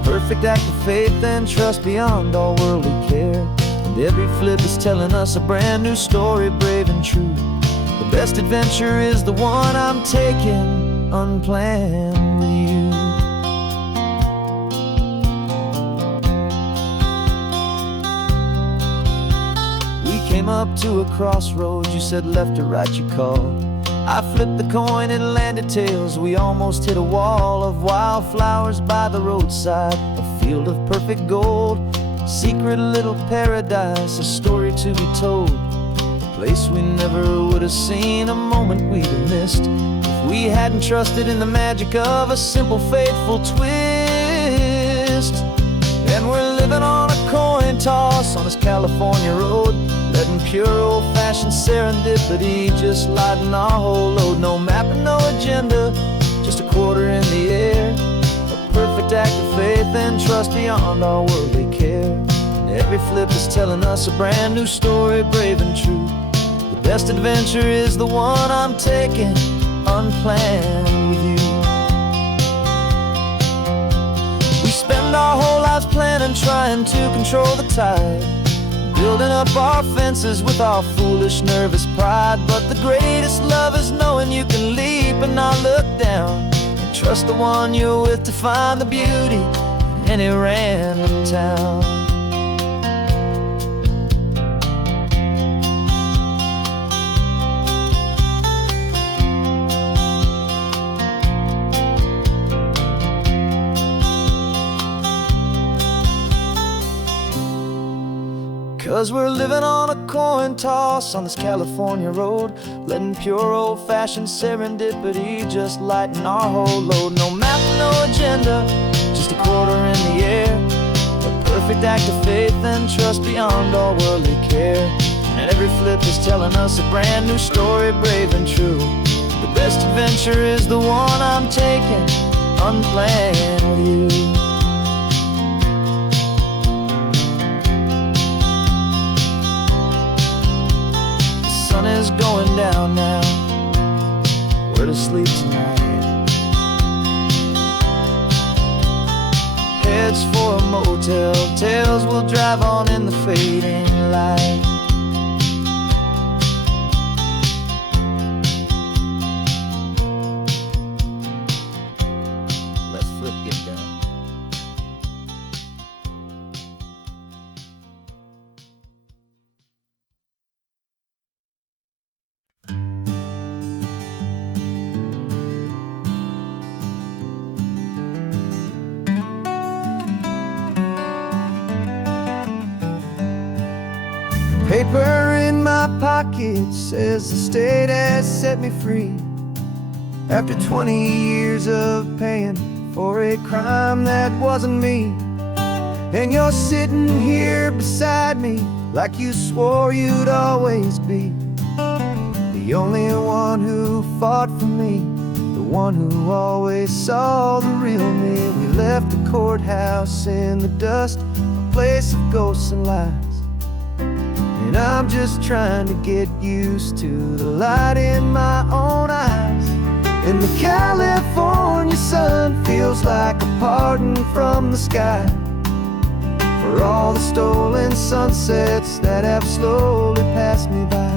Perfect act of faith and trust beyond all worldly care. And every flip is telling us a brand new story, brave and true. The best adventure is the one I'm taking, unplanned with you. Came up to a crossroads, you said left or right you called. I flipped the coin, it landed tails. We almost hit a wall of wildflowers by the roadside, a field of perfect gold, secret little paradise, a story to be told. A place we never would have seen, a moment we'd have missed if we hadn't trusted in the magic of a simple, faithful twist. And we're living on a coin toss on this California road, letting pure old-fashioned serendipity just lighten our whole load. No map and no agenda, just a quarter in the air. A perfect act of faith and trust beyond our worldly care. And every flip is telling us a brand new story, brave and true. The best adventure is the one I'm taking, unplanned with you. We spend our whole lives planning, trying to control the tide, building up our fences with our foolish, nervous pride. But the greatest love is knowing you can leap and not look down, and trust the one you're with to find the beauty in any random town. 'Cause we're living on a coin toss on this California road, letting pure old-fashioned serendipity just lighten our whole load. No map, no agenda, just a quarter in the air. A perfect act of faith and trust beyond all worldly care. And every flip is telling us a brand new story, brave and true. The best adventure is the one I'm taking, unplanned with you. The sun is going down now, we're to sleep tonight. Heads for a motel, tails will drive on in the fading light. Let's flip get down. Paper in my pocket says the state has set me free. After 20 years of paying for a crime that wasn't me. And you're sitting here beside me like you swore you'd always be. The only one who fought for me, the one who always saw the real me. We left the courthouse in the dust, a place of ghosts and lies. And I'm just trying to get used to the light in my own eyes. And the California sun feels like a pardon from the sky. for all the stolen sunsets that have slowly passed me by.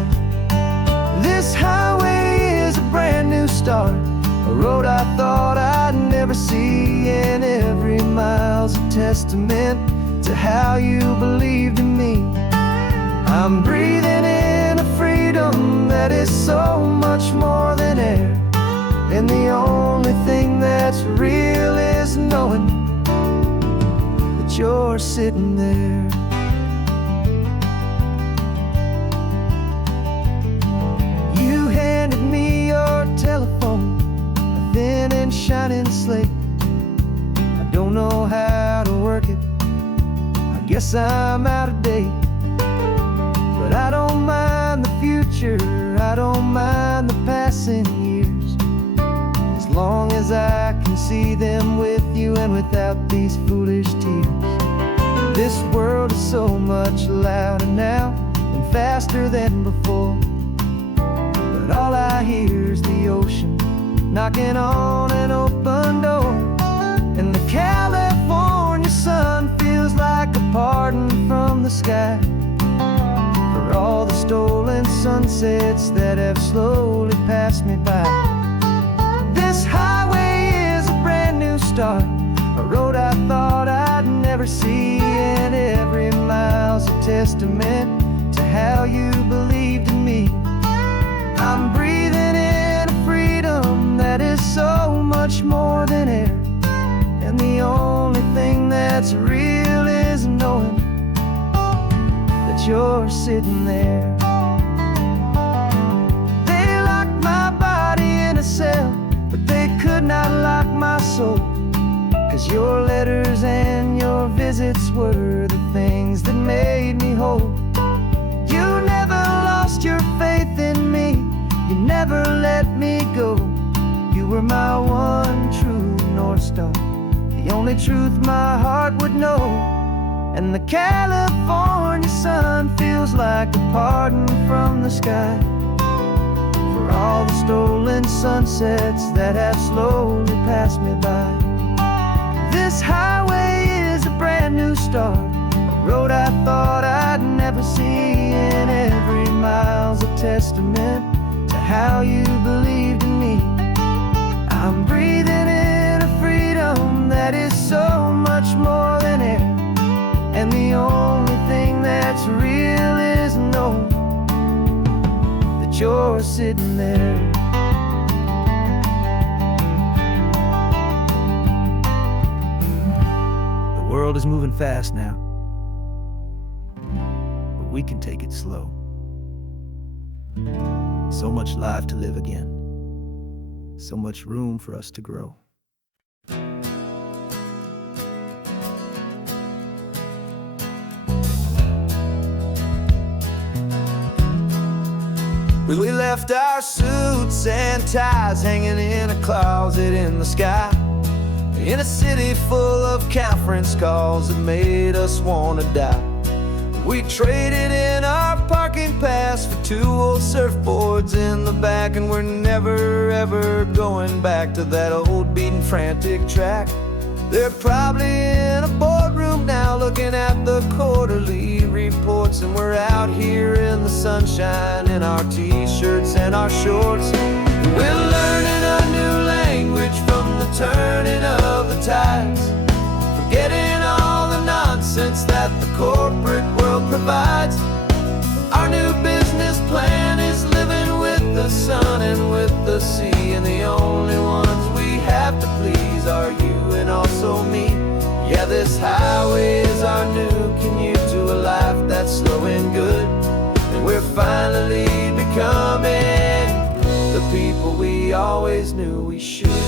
This highway is a brand new start, a road I thought I'd never see, and every mile's a testament to how you believed in me. I'm breathing in a freedom that is so much more than air, and the only thing that's real is knowing that you're sitting there. You handed me your telephone, a thin and shining slate. I don't know how to work it, I guess I'm out of date. But I don't mind the future, I don't mind the passing years, as long as I can see them with you and without these foolish tears. This world is so much louder now and faster than before, but all I hear is the ocean knocking on an open door. And the California sun feels like a pardon from the sky for all the stolen sunsets that have slowly passed me by. This highway is a brand new start, a road I thought I'd never see, and every mile's a testament to how you believed in me. I'm breathing in a freedom that is so much more than air, and the only thing that's real is knowing that you're sitting there. They locked my body in a cell, but they could not lock my soul, 'cause your letters and your visits were the things that made me whole. You never lost your faith in me, you never let me go. You were my one true North Star, the only truth my heart would know. And the California sun feels like a pardon from the sky for all the stolen sunsets that have slowly passed me by. This highway is a brand new start, a road I thought I'd never see, and every mile's a testament to how you believed in me. I'm breathing in a freedom that is so much more than air, and the only thing that's real is knowing that you're sitting there. The world is moving fast now, but we can take it slow. So much life to live again, so much room for us to grow. We left our suits and ties hanging in a closet in the sky, in a city full of conference calls that made us wanna die. We traded in our parking pass for 2 old surfboards in the back, and we're never ever going back to that old beaten frantic track. They're probably in a boardroom now looking at the quarterly reports, and we're out here in the sunshine in our t-shirts and our shorts. We're learning a new language from the turning of the tides, forgetting all the nonsense that the corporate world provides. Our new business plan is living with the sun and with the sea, and the only ones we have to please are you and also me. Yeah, this highway is our new commute to a life that's slow and good, and we're finally becoming the people we always knew we should.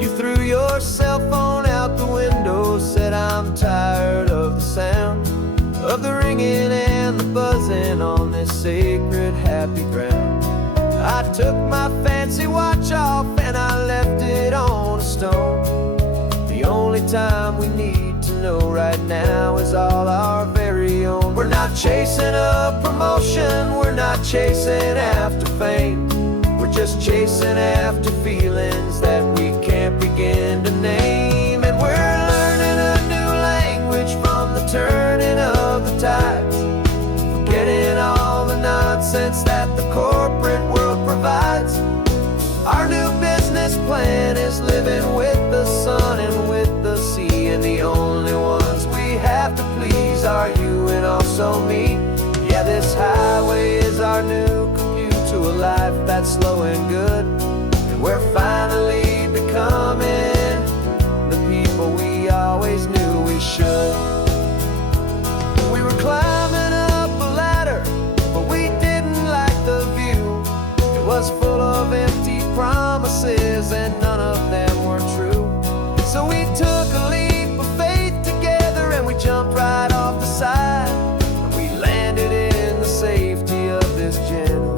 You threw your cell phone out the window, said I'm tired of the sound of the ringing and the buzzing on this sacred happy ground. I took my fancy watch off and I left it on a stone. The only time we need to know right now is all our very own. We're not chasing a promotion, we're not chasing after fame, we're just chasing after feelings that we can't begin to name. And plan is living with the sun and with the sea, and the only ones we have to please are you and also me. Yeah, this highway is our new commute to a life that's slow and good, and we're finally becoming the people we always knew we should. We were climbing up a ladder, but we didn't like the view. It was full of empty promises and none of them were true. So we took a leap of faith together and we jumped right off the side, and we landed in the safety of this gentle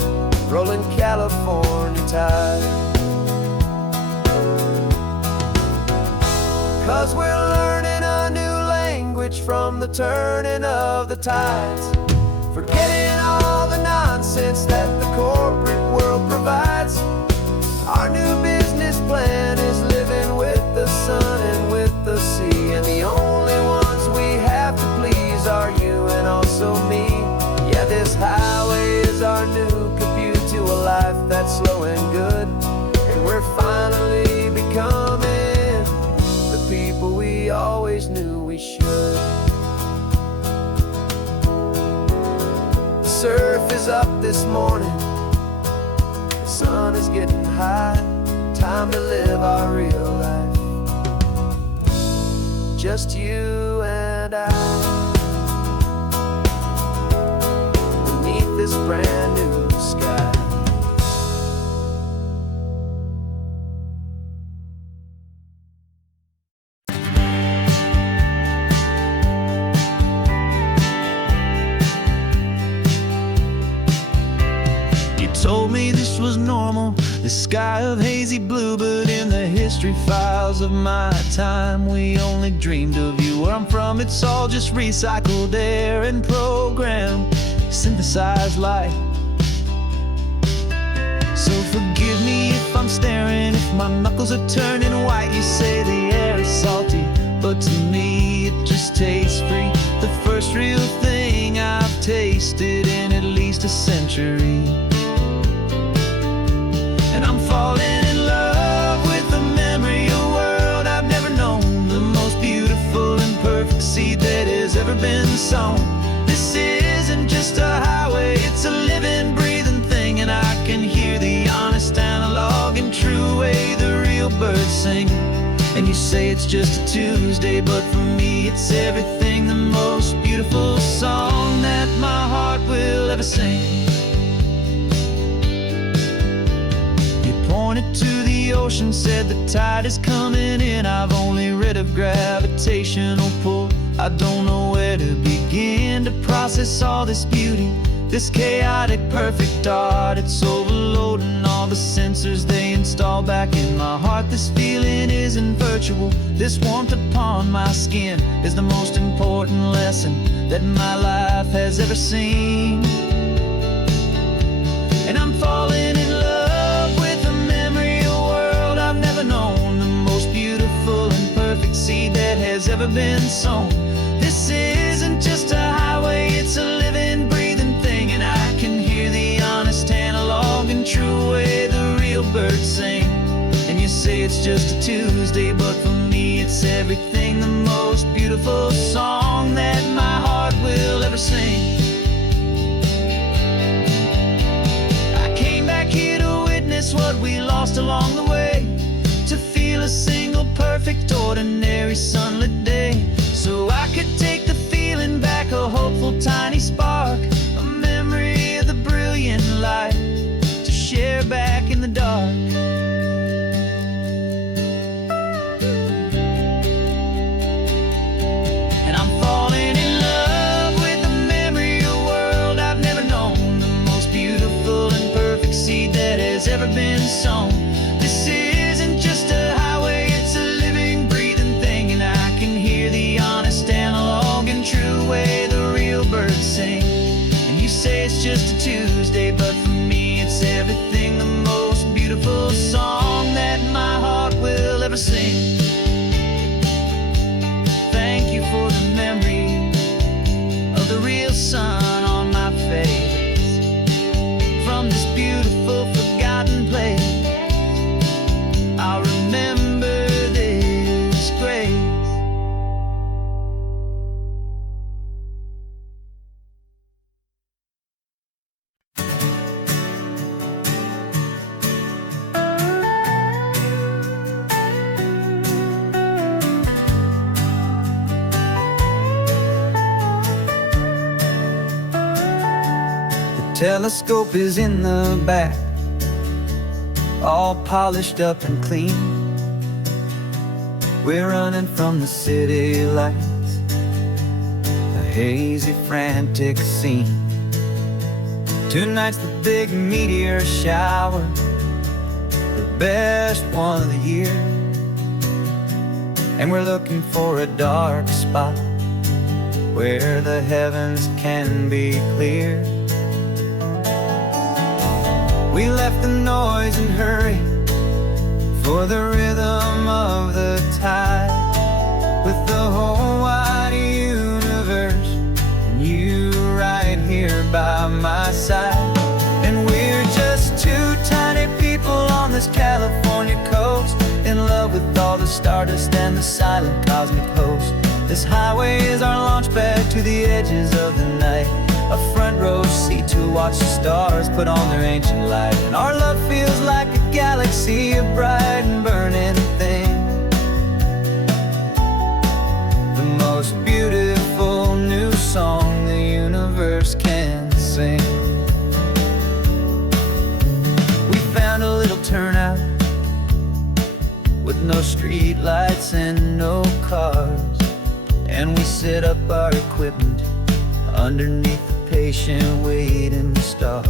rolling California tide. 'Cause we're learning a new language from the turning of the tides, forgetting all the nonsense that the corporate world provides. Our new business plan is living with the sun and with the sea, and the only ones we have to please are you and also me. Yeah, this highway is our new commute to a life that's slow and good, and we're finally becoming the people we always knew we should. The surf is up this morning, the sun is getting high, time to live our real life, just you and I, beneath this brand new sky. Told me this was normal, the sky of hazy blue, but in the history files of my time, we only dreamed of you. Where I'm from, it's all just recycled air and programmed, synthesized light. So forgive me if I'm staring, if my knuckles are turning white. You say the air is salty, but to me it just tastes free. The first real thing I've tasted in at least a century. And I'm falling in love with the memory of a world I've never known, the most beautiful and perfect seed that has ever been sown. This isn't just a highway, it's a living, breathing thing, and I can hear the honest analog and true way the real birds sing. And you say it's just a Tuesday, but for me it's everything, the most beautiful song that my heart will ever sing. Pointed to the ocean, said the tide is coming in. I've only read of gravitational pull, I don't know where to begin to process all this beauty, this chaotic perfect art. It's overloading all the sensors they install back in my heart. This feeling isn't virtual, this warmth upon my skin is the most important lesson that my life has ever seen. And I'm falling in love with a memory of a world I've never known, the most beautiful and perfect seed that has ever been sown. This isn't just a highway, it's a living, breathing thing, and I can hear the honest analog and true way the real birds sing. And you say it's just a Tuesday, but for me it's everything, the most beautiful song that my heart will ever sing. Here to witness what we lost along the way, to feel a single perfect ordinary sunlit day, so I could take the feeling back, a hopeful tiny spark, a memory of the brilliant light to share back in the dark. And I'm falling in love with the memory of a world I've never known, the most beautiful and perfect seed that has ever been sown. This isn't just a highway, it's a living, breathing thing, and I can hear the honest analog and true way the real birds sing. And you say it's just a Tuesday, but for me it's everything, the most beautiful song that my heart will ever sing. Thank you for the memory of the real sun on my face, from this beautiful forgotten place. I'll telescope is in the back, all polished up and clean. We're running from the city lights, a hazy, frantic scene. Tonight's the big meteor shower, the best one of the year. And we're looking for a dark spot where the heavens can be clear. We left the noise and hurry for the rhythm of the tide, with the whole wide universe and you right here by my side. And we're just two tiny people on this California coast, in love with all the stardust and the silent cosmic host. This highway is our launch pad to the edges of the night, a front row seat to watch the stars put on their ancient light. And our love feels like a galaxy, a bright and burning thing, the most beautiful new song the universe can sing. We found a little turnout with no street lights and no cars, and we set up our equipment underneath the patient waiting stars.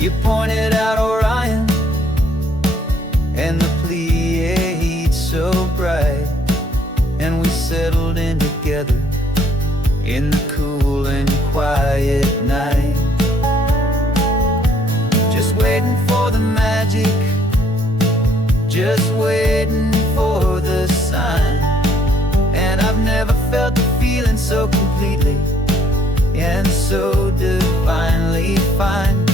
You pointed out Orion and the Pleiades so bright, and we settled in together in the cool and quiet night, just waiting for the magic, just waiting for the sign. And I've never felt the feeling so completely and so divinely fine.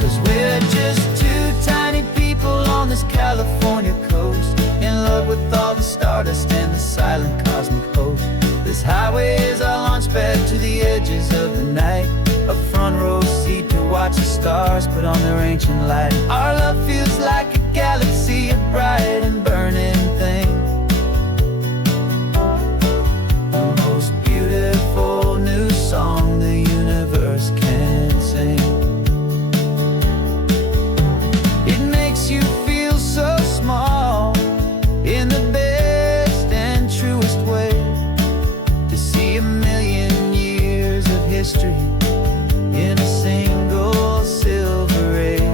'Cause we're just two tiny people on this California coast, in love with all the stardust and the silent cosmic host. This highway is our launch pad to the edges of the night, a front row seat to watch the stars put on their ancient light. Our love feels like a galaxy, a bright and burning thing, the most beautiful new song the universe can sing. It makes you feel so small in the best and truest way, to see a million years of history in a single silver ray.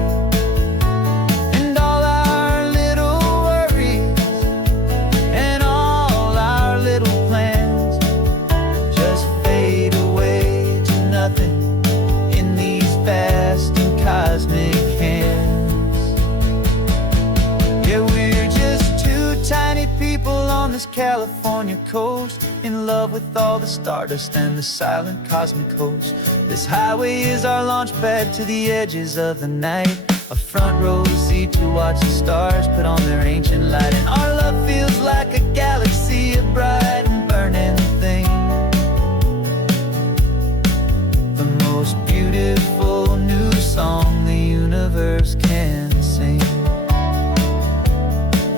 And all our little worries and all our little plans just fade away to nothing in these vast and cosmic hands. Yeah, we're just two tiny people on this California coast, in love with all the stardust and the silent cosmic host. This highway is our launch pad to the edges of the night, a front row seat to watch the stars put on their ancient light. And our love feels like a galaxy, a bright and burning thing, the most beautiful new song the universe can sing.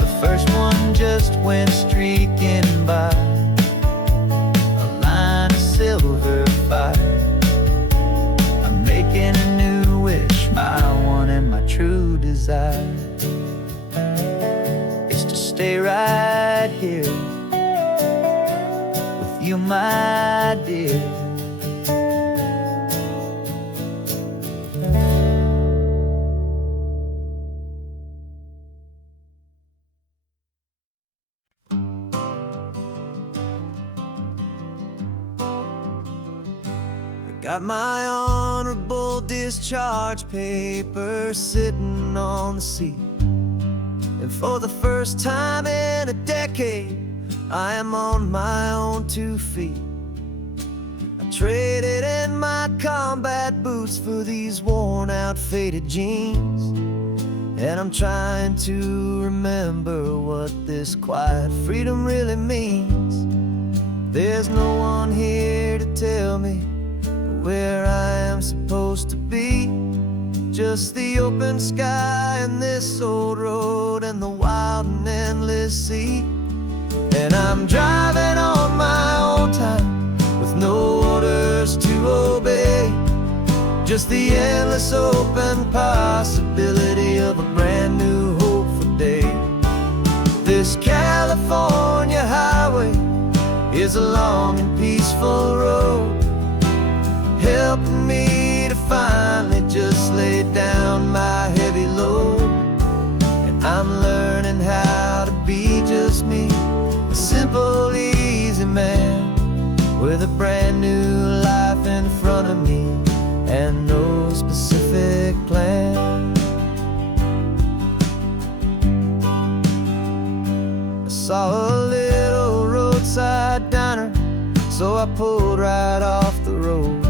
The first one just went streaking by, a line of silver fire. I'm making a new wish, my one and my true desire is to stay right here with you, my dear. Got my honorable discharge paper sitting on the seat, and for the first time in a decade, I am on my own 2 feet. I traded in my combat boots for these worn out faded jeans, and I'm trying to remember what this quiet freedom really means. There's no one here to tell me where I am supposed to be, just the open sky and this old road and the wild and endless sea. And I'm driving on my own time with no orders to obey, just the endless open possibility of a brand new hopeful day. This California highway is a long and peaceful road, helping me to finally just lay down my heavy load. And I'm learning how to be just me, a simple, easy man with a brand new life in front of me and no specific plan. I saw a little roadside diner, so I pulled right off the road.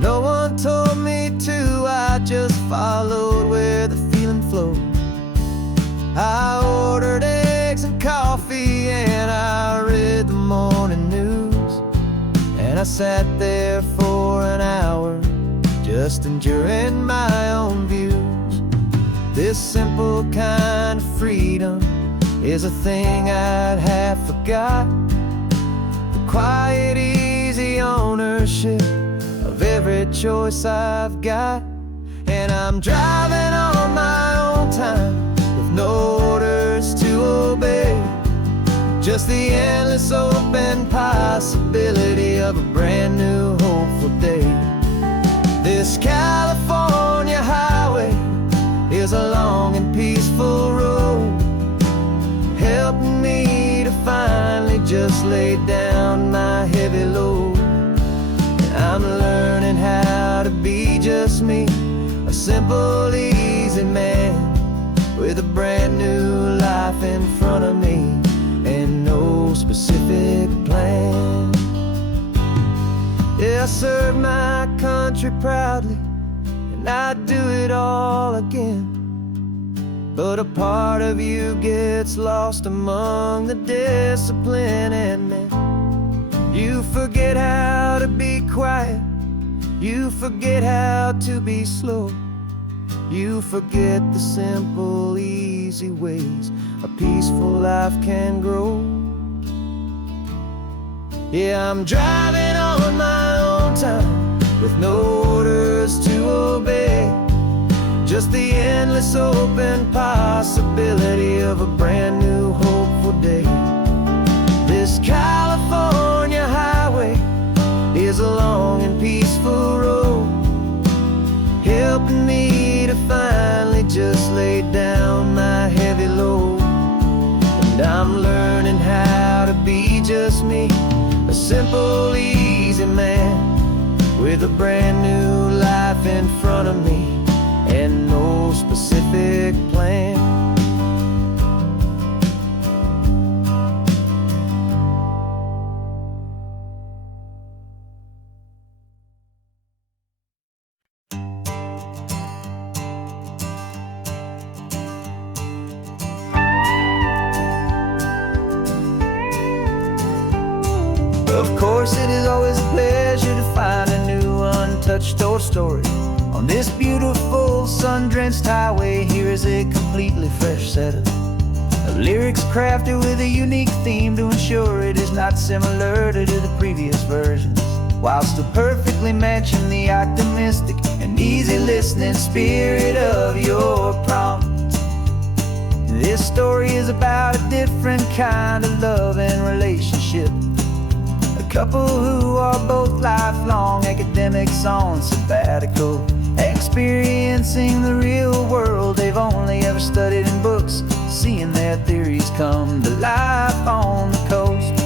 No one told me to, I just followed where the feeling flowed. I ordered eggs and coffee and I read the morning news, and I sat there for an hour just enduring my own views. This simple kind of freedom is a thing I'd have forgot, the quiet, easy ownership of every choice I've got. And I'm driving on my own time with no orders to obey, just the endless open possibility of a brand new hopeful day. This California highway is a long and peaceful road, helping me to finally just lay down my heavy load. And I'm learning how to be just me, a simple, easy man with a brand new life in front of me and no specific plan. Yeah, I serve my country proudly and I'd do it all again, but a part of you gets lost among the discipline and men. You forget how to be quiet, you forget how to be slow, you forget the simple, easy ways a peaceful life can grow. Yeah, I'm driving on my own time with no orders to obey, just the endless open possibility of a brand new hopeful day. This California highway is a long and peaceful road, helping me to finally just lay down my heavy load. And I'm learning how to be just me, a simple, easy man with a brand new life in front of me and no specific plan. Of course, it is always a pleasure to find a new untouched old story. On this beautiful sun-drenched highway, here is a completely fresh set of lyrics crafted with a unique theme to ensure it is not similar to the previous versions, while still perfectly matching the optimistic and easy listening spirit of your prompt. This story is about a different kind of love and relationship, a couple who are both lifelong academics on sabbatical, experiencing the real world they've only ever studied in books, seeing their theories come to life on the coast.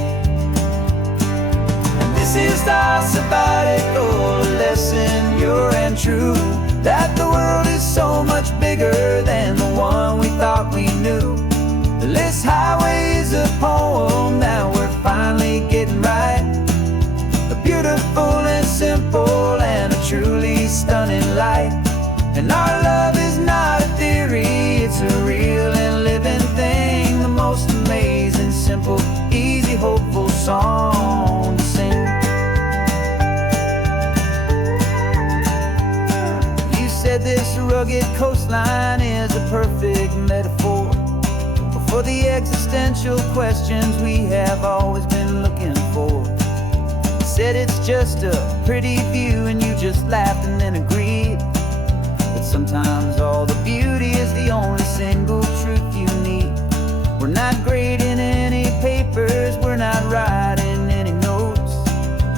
And this is our sabbatical lesson, pure and true, that the world is so much bigger than the one we thought we knew. This highway is a poem that we're finally getting right, a beautiful and simple and a truly stunning light. And our love is not a theory, it's a real and living thing, the most amazing, simple, easy, hopeful song to sing. You said this rugged coastline is a perfect metaphor for the existential questions we have always been looking for. said it's just a pretty view, and you just laughed and then agreed that sometimes all the beauty is the only single truth you need. We're not grading any papers, we're not writing any notes,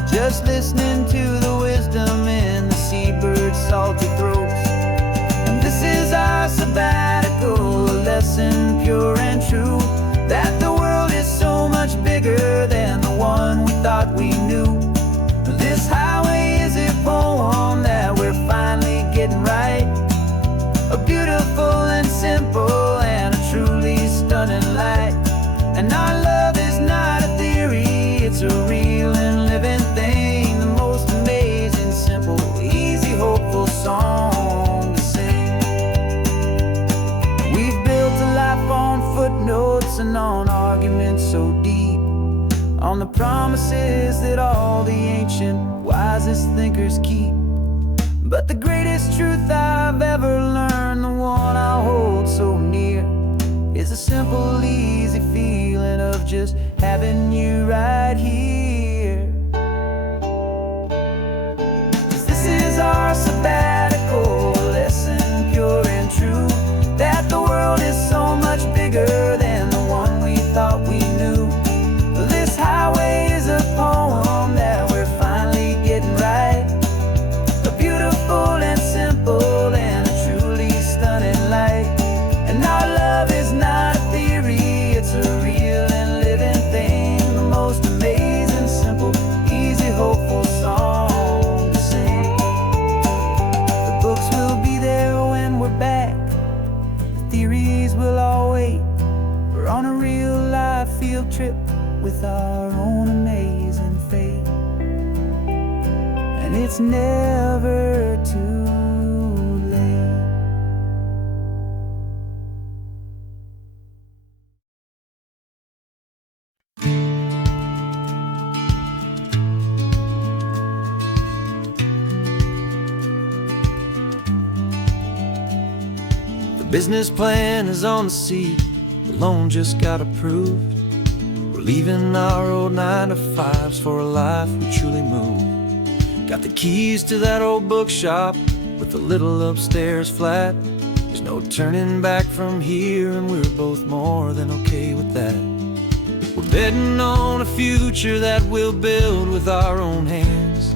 just listening to the wisdom in the seabird's salty throats. And this is our sabbatical, a lesson pure and true, that the world is so much bigger than the one we thought we knew. This highway is a poem that we're finally getting right, a beautiful and simple and a truly stunning light. And our love is not a theory, it's a real and living thing, the most amazing, simple, easy, hopeful song to sing. We've built a life on footnotes and on arguments so deep, on the promises that all the ancient, wisest thinkers keep. But the greatest truth I've ever learned, the one I hold so near, is a simple, easy feeling of just having you right here. 'Cause this is our sabbatical, a lesson pure and true, that the world is so much bigger than the one we thought we knew. This highway is a poem that we're finally getting right, a beautiful and simple and a truly stunning light. And our love is not a theory, it's a real and living thing, the most amazing, simple, easy, hopeful song to sing. The books will be there when we're back, the theories will all wait. We're on a real life field trip with our own amazing fate, and it's never too late. The business plan is on the seat, the loan just got approved. We're leaving our old 9-to-5s for a life we truly move. Got the keys to that old bookshop with the little upstairs flat. There's no turning back from here, and we're both more than okay with that. We're betting on a future that we'll build with our own hands,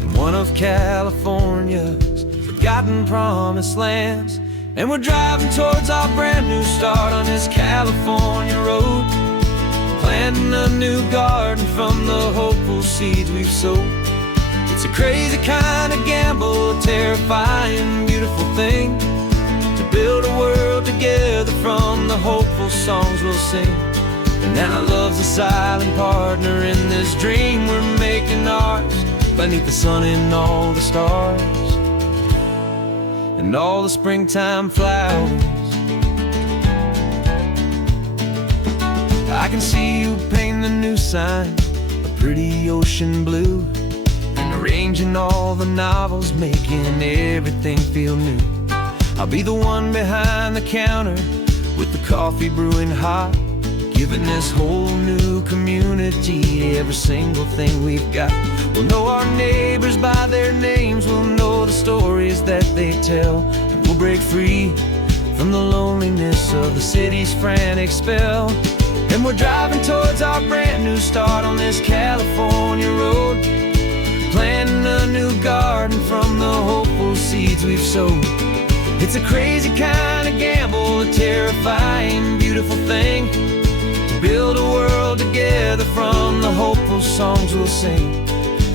in one of California's forgotten promised lands. And we're driving towards our brand new start on this California road, planting a new garden from the hopeful seeds we've sowed. It's a crazy kind of gamble, a terrifying, beautiful thing, to build a world together from the hopeful songs we'll sing. And now love's a silent partner in this dream we're making ours, beneath the sun and all the stars and all the springtime flowers. I can see you painting the new sign a pretty ocean blue, and arranging all the novels, making everything feel new. I'll be the one behind the counter with the coffee brewing hot, giving this whole new community every single thing we've got. We'll know our neighbors by their names, we'll know the stories that they tell, and we'll break free from the loneliness of the city's frantic spell. And we're driving towards our brand new start on this California road, planting a new garden from the hopeful seeds we've sowed. It's a crazy kind of gamble, a terrifying, beautiful thing, to build a world together from the hopeful songs we'll sing.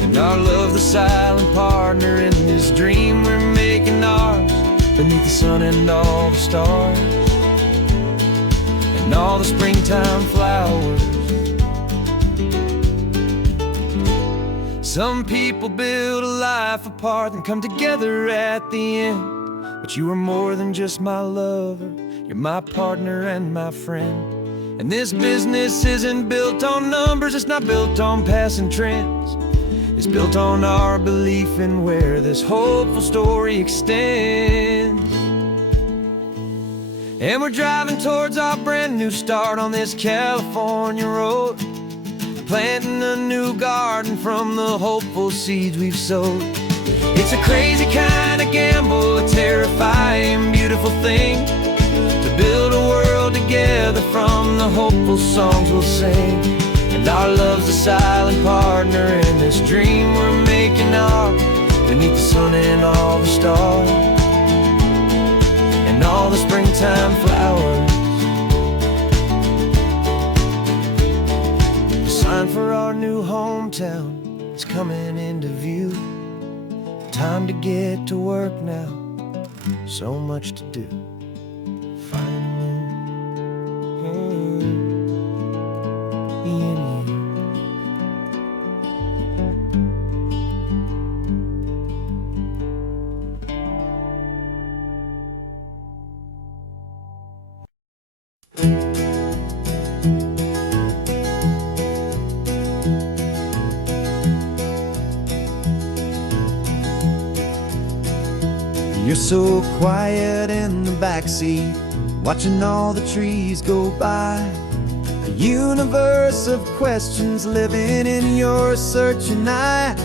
And our love, the silent partner in this dream we're making ours, beneath the sun and all the stars and all the springtime flowers. Some people build a life apart and come together at the end, but you are more than just my lover, you're my partner and my friend. And this business isn't built on numbers, it's not built on passing trends, it's built on our belief in where this hopeful story extends. And we're driving towards our brand new start on this California road, planting a new garden from the hopeful seeds we've sowed. It's a crazy kind of gamble, a terrifying, beautiful thing, to build a world together from the hopeful songs we'll sing. And our love's a silent partner in this dream we're making ours, beneath the sun and all the stars, and all the springtime flowers. The sign for our new hometown is coming into view. Time to get to work now, so much to do. Finding in you. You're so quiet in the backseat, watching all the trees go by. A universe of questions living in your searching eye.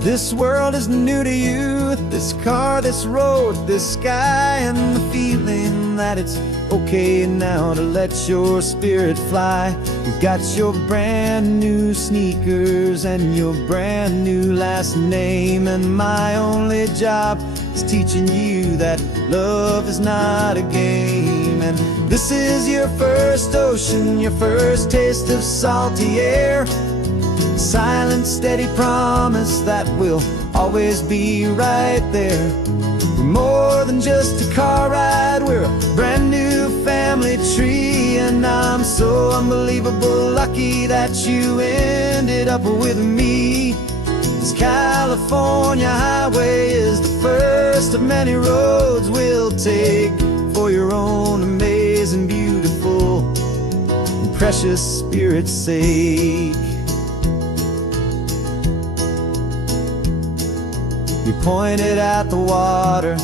This world is new to you, this car, this road, this sky, and the feeling that it's okay now to let your spirit fly. You've got your brand new sneakers and your brand new last name, and my only job is teaching you that love is not a game. And this is your first ocean, your first taste of salty air, silent, steady promise that we'll always be right there. We're more than just a car ride, we're a brand new family tree, and I'm so unbelievable lucky that you ended up with me. This California highway is the first of many roads we'll take for your own amazing, beautiful, and precious spirit's sake. You pointed at the water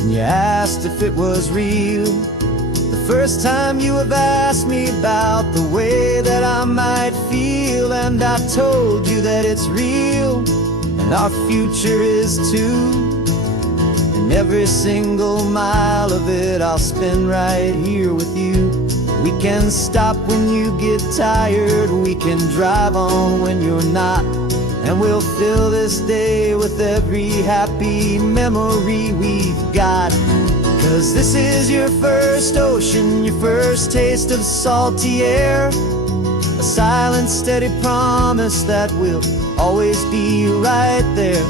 and you asked if it was real. The first time you have asked me about the way that I might feel, and I told you that it's real and our future is too. And every single mile of it I'll spend right here with you. We can stop when you get tired, we can drive on when you're not, and we'll fill this day with every happy memory we've got. 'Cause this is your first ocean, your first taste of salty air, a silent, steady promise that we'll always be right there.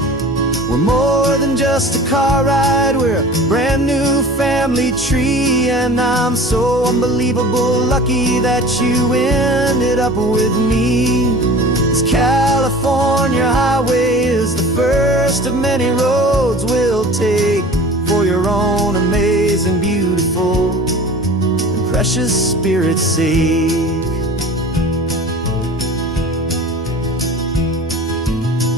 We're more than just a car ride, we're a brand new family tree, and I'm so unbelievable lucky that you ended up with me. This California highway is the first of many roads we'll take for your own amazing, beautiful, and precious spirit's sake.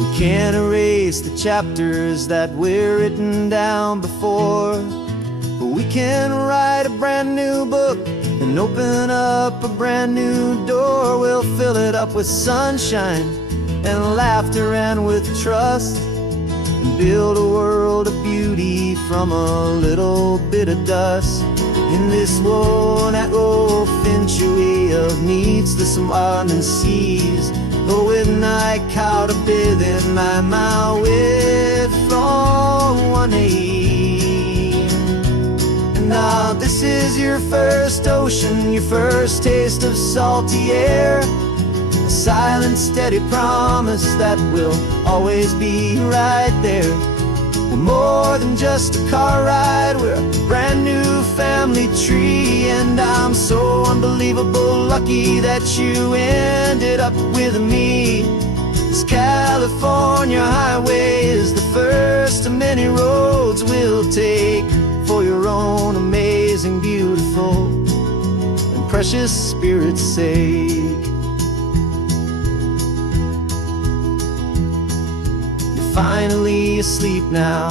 We can't erase the chapters that were written down before, but we can write a brand new book and open up a brand new door. We'll fill it up with sunshine and laughter and with trust, and build a world of beauty from a little bit of dust. In this world that finchuí of needs the sumwanan seas, with night caught a bit in my with from one aim. And now this is your first ocean, your first taste of salty air, a silent, steady promise that we'll always be right there. We're more than just a car ride, we're a brand new family tree, and I'm so unbelievable lucky that you ended up with me. This California highway is the first of many roads we'll take for your own amazing, beautiful, and precious spirit's sake. You're finally asleep now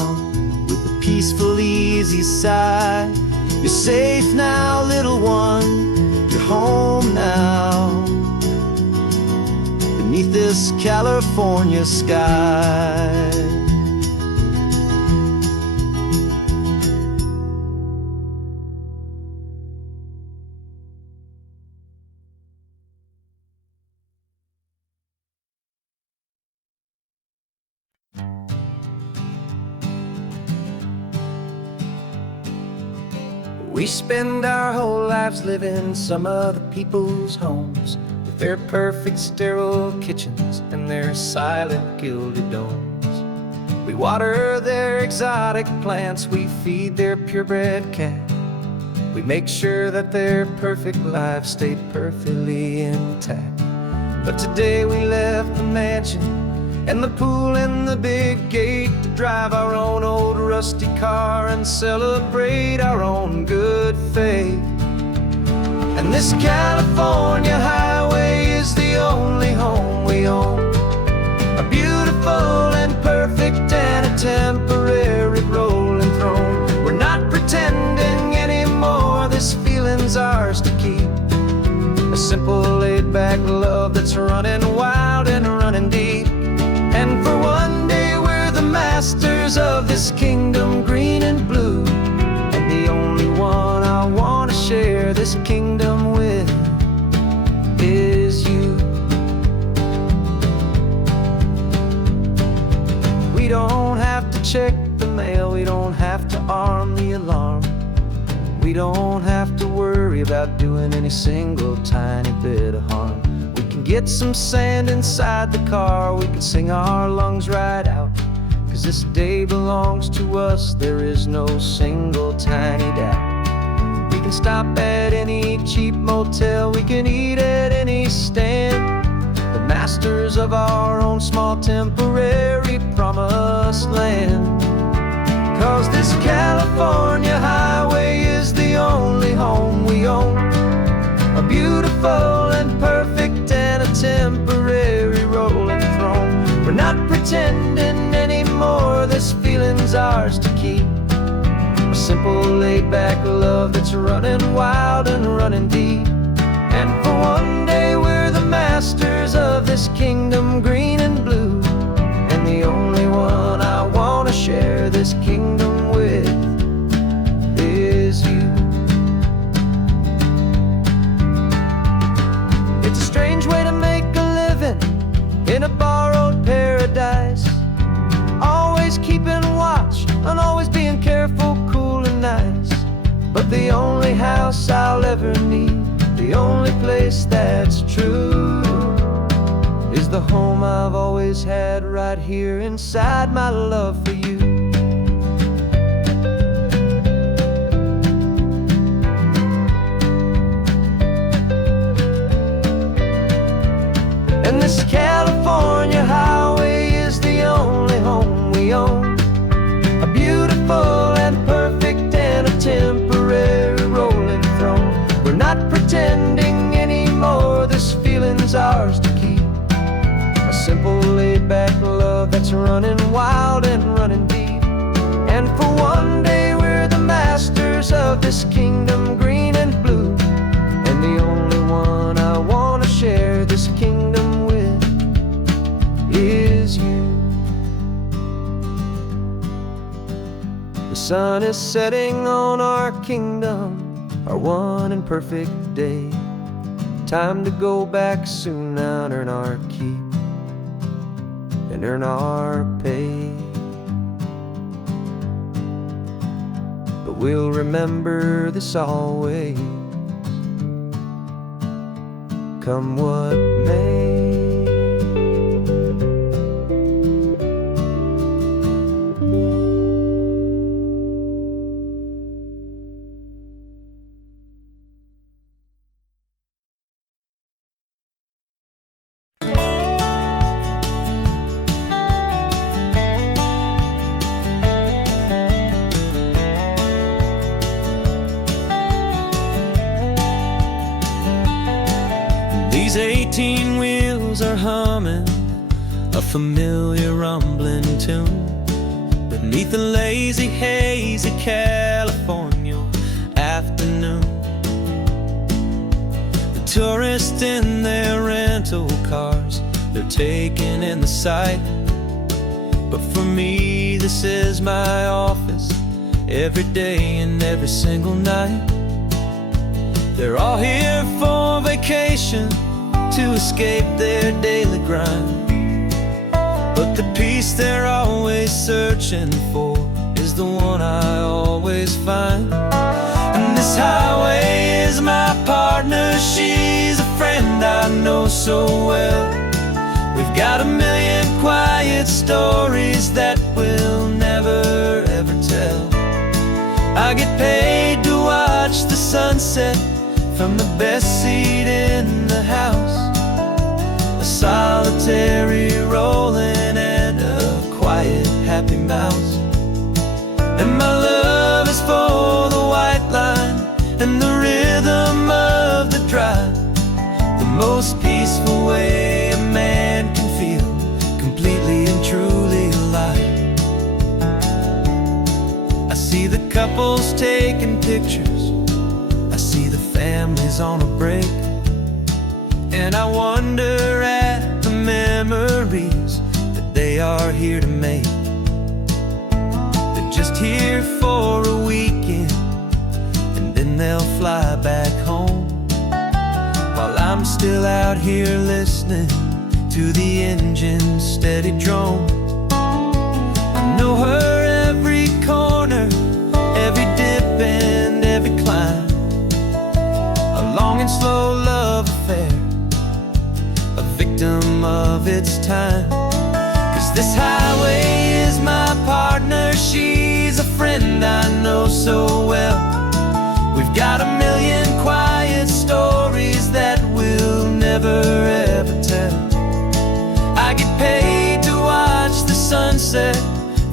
with a peaceful, easy sigh. You're safe now, little one, you're home now. glorious California sky. We spend our whole lives living some other people's homes, with their perfect sterile kitchens and their silent gilded domes. We water their exotic plants, we feed their purebred cat. We make sure that their perfect lives stayed perfectly intact. But today we left the mansion and the pool and the big gate to drive our own old rusty car and celebrate our own good faith. And this California highway is the only home we own, a beautiful and perfect and a temporary rolling throne. We're not pretending anymore, this feeling's ours to keep, a simple laid-back love that's running wild and running deep. And for one day we're the masters of this kingdom green and blue, and the only one I want to share this kingdom with is you. We don't have to check the mail, we don't have to arm the alarm, we don't have to worry about doing any single tiny bit of harm. We can get some sand inside the car, we can sing our lungs right out, 'cause this day belongs to us, there is no single tiny doubt. We can stop at any cheap motel, we can eat at any stand, the masters of our own small temporary promised land. 'Cause this California highway is the only home we own, a beautiful and perfect and a temporary rolling throne. We're not pretending anymore, this feeling's ours to keep, a simple laid-back love that's running wild and running deep. And for one day we're the masters of this kingdom green and blue, and the only one I want to share this kingdom with is you. It's a strange way to make a living in a borrowed paradise, always keeping watch and always being careful, cool and nice. But the only house I'll ever need, the only place that's true, is the home I've always had right here inside my love for you. And this California highway is the only home we own, a beautiful and perfect and a temporary rolling throne. We're not pretending anymore, this feeling's ours to keep, a simple laid-back love that's running wild and running deep. And for one day we're the masters of this kingdom green and blue, and the only one I want to share this kingdom with is you. The sun is setting on our kingdom, our one and perfect day. Time to go back soon now and earn our keep and earn our pay. But we'll remember this always, come what may. These 18 wheels are humming a familiar rumbling tune beneath the lazy haze of California afternoon. The tourists in their rental cars, they're taking in the sight. But for me, this is my office, every day and every single night. They're all here for vacation, to escape their daily grind. But the peace they're always searching for is the one I always find. And this highway is my partner, she's a friend I know so well. We've got a million quiet stories that we'll never ever tell. I get paid to watch the sunset from the best seat in the house. A solitary rolling and a quiet happy mouse. And my love is for the white line and the rhythm of the drive. The most peaceful way a man can feel completely and truly alive. I see the couples taking pictures, I see the families on a break, and I wonder at the memories that they are here to make. They're just here for a weekend, and then they'll fly back home, while I'm still out here listening to the engine's steady drone. I know her every corner, every dip and every climb. A long and slow love affair, a victim of its time. 'Cause this highway is my partner, she's a friend I know so well. We've got a million quiet stories that we'll never ever tell. I get paid to watch the sunset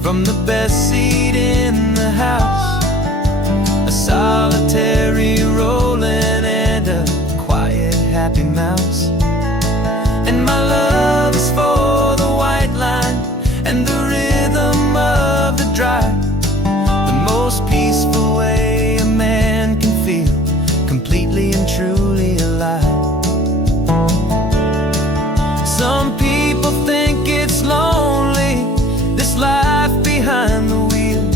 from the best seat in the house. A solitary rolling and a quiet happy mouse. And my love is for the white line and the rhythm of the drive. The most peaceful way a man can feel completely and truly alive. Some people think it's lonely, this life behind the wheel,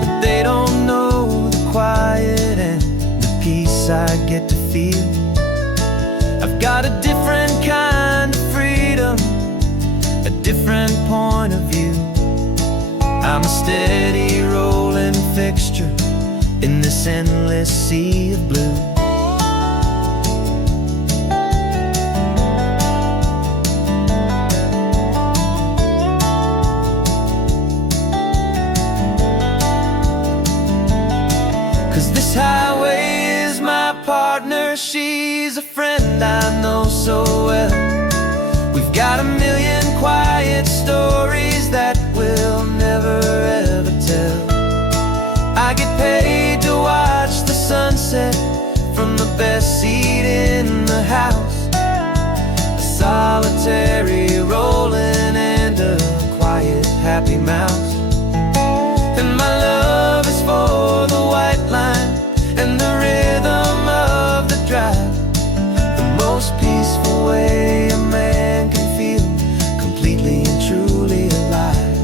but they don't know the quiet and the peace I get to feel. I've got a different kind of freedom, a different point of view. I'm a steady rolling fixture in this endless sea of blue. 'Cause this highway is my partner, she's a friend I know so well. We've got a million quiet stories that we'll never ever tell. I get paid to watch the sunset from the best seat in the house. A solitary rolling and a quiet happy mouse. And my love is for the white line and the rhythm of the drive. The most peaceful way a man can feel completely and truly alive.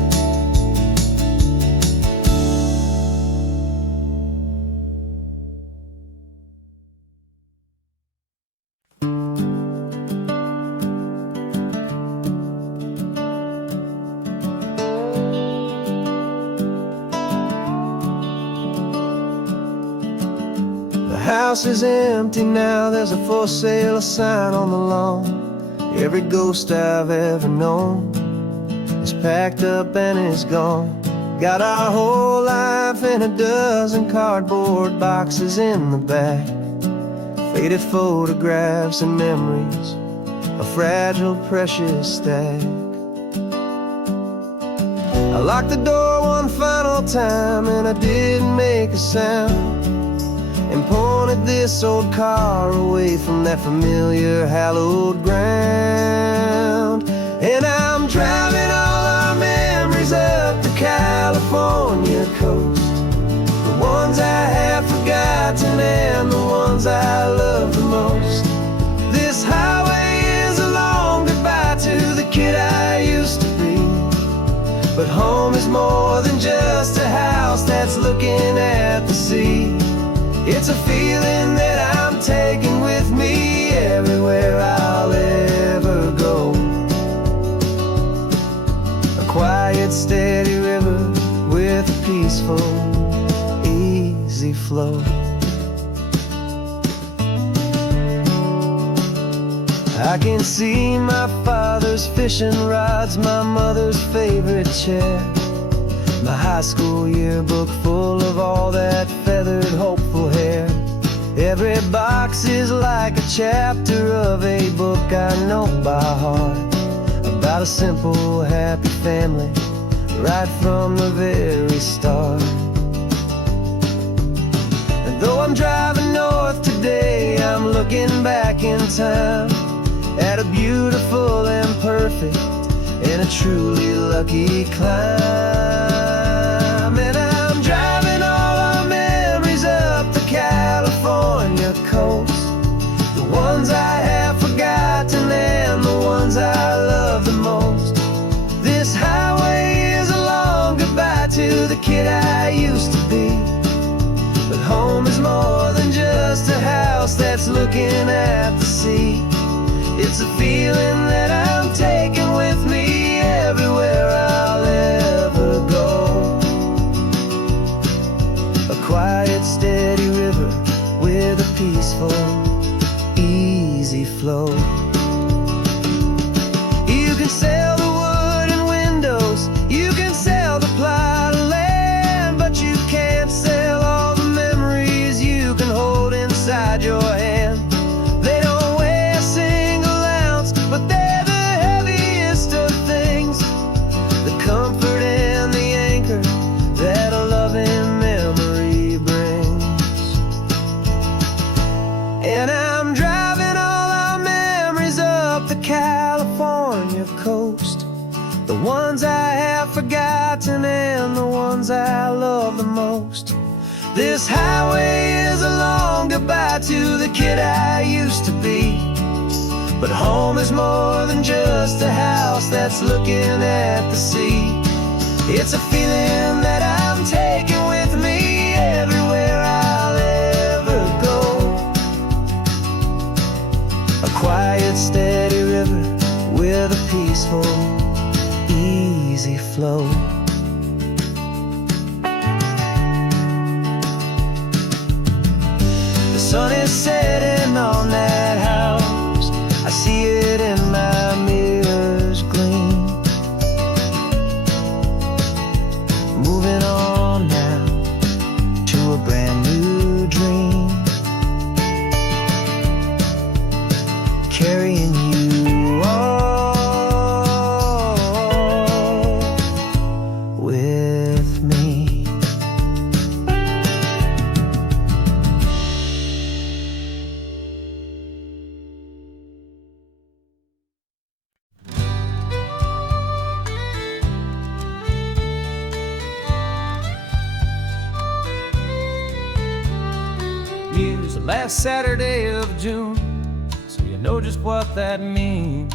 The house is empty now, there's a for sale sign on the lawn. Every ghost I've ever known is packed up and is gone. Got our whole life in a dozen cardboard boxes in the back. Faded photographs and memories, a fragile, precious stack. I locked the door one final time and I didn't make a sound, and pointed this old car away from that familiar hallowed ground. And I'm driving all our memories up the California coast, the ones I have forgotten and the ones I love the most. This highway is a longer more than just a house that's looking at the sea. It's a feeling that I'm taking with me everywhere I'll ever go. A quiet, steady river with a peaceful, easy flow. I can see my father's fishing rods, my mother's favorite chair, my high school yearbook full of all that feathered, hopeful hair. Every box is like a chapter of a book I know by heart, about a simple, happy family right from the very start. And though I'm driving north today, I'm looking back in time at a beautiful and perfect and a truly lucky climb. And I'm driving all our memories up the California coast, the ones I have forgotten and the ones I love the most. This highway is a long goodbye to the kid I used to be, but home is more than just a house that's looking at the sea. It's a feeling that I'm taking with me everywhere I'll ever go. A quiet, steady river with a peaceful, easy flow. You can sail the wood and windows, you can sail the plot of land, but you can't sail all the memories you can hold inside your hand. They don't weigh a single ounce, but they're the heaviest of things, the comfort and the anchor that a loving memory brings. And I'm driving all our memories up the California coast, the ones I have forgotten and the ones I love the most. This highway is a long goodbye to the kid I used to be, but home is more than just a house that's looking at the sea. It's a feeling that I'm taking with me everywhere I'll ever go. A quiet, steady river with a peaceful, easy flow. The sun is setting on that house, I see it in my mirror's gleam. Moving on now to a brand new dream, carrying you all with me. News the last Saturday of June, so you know just what that means.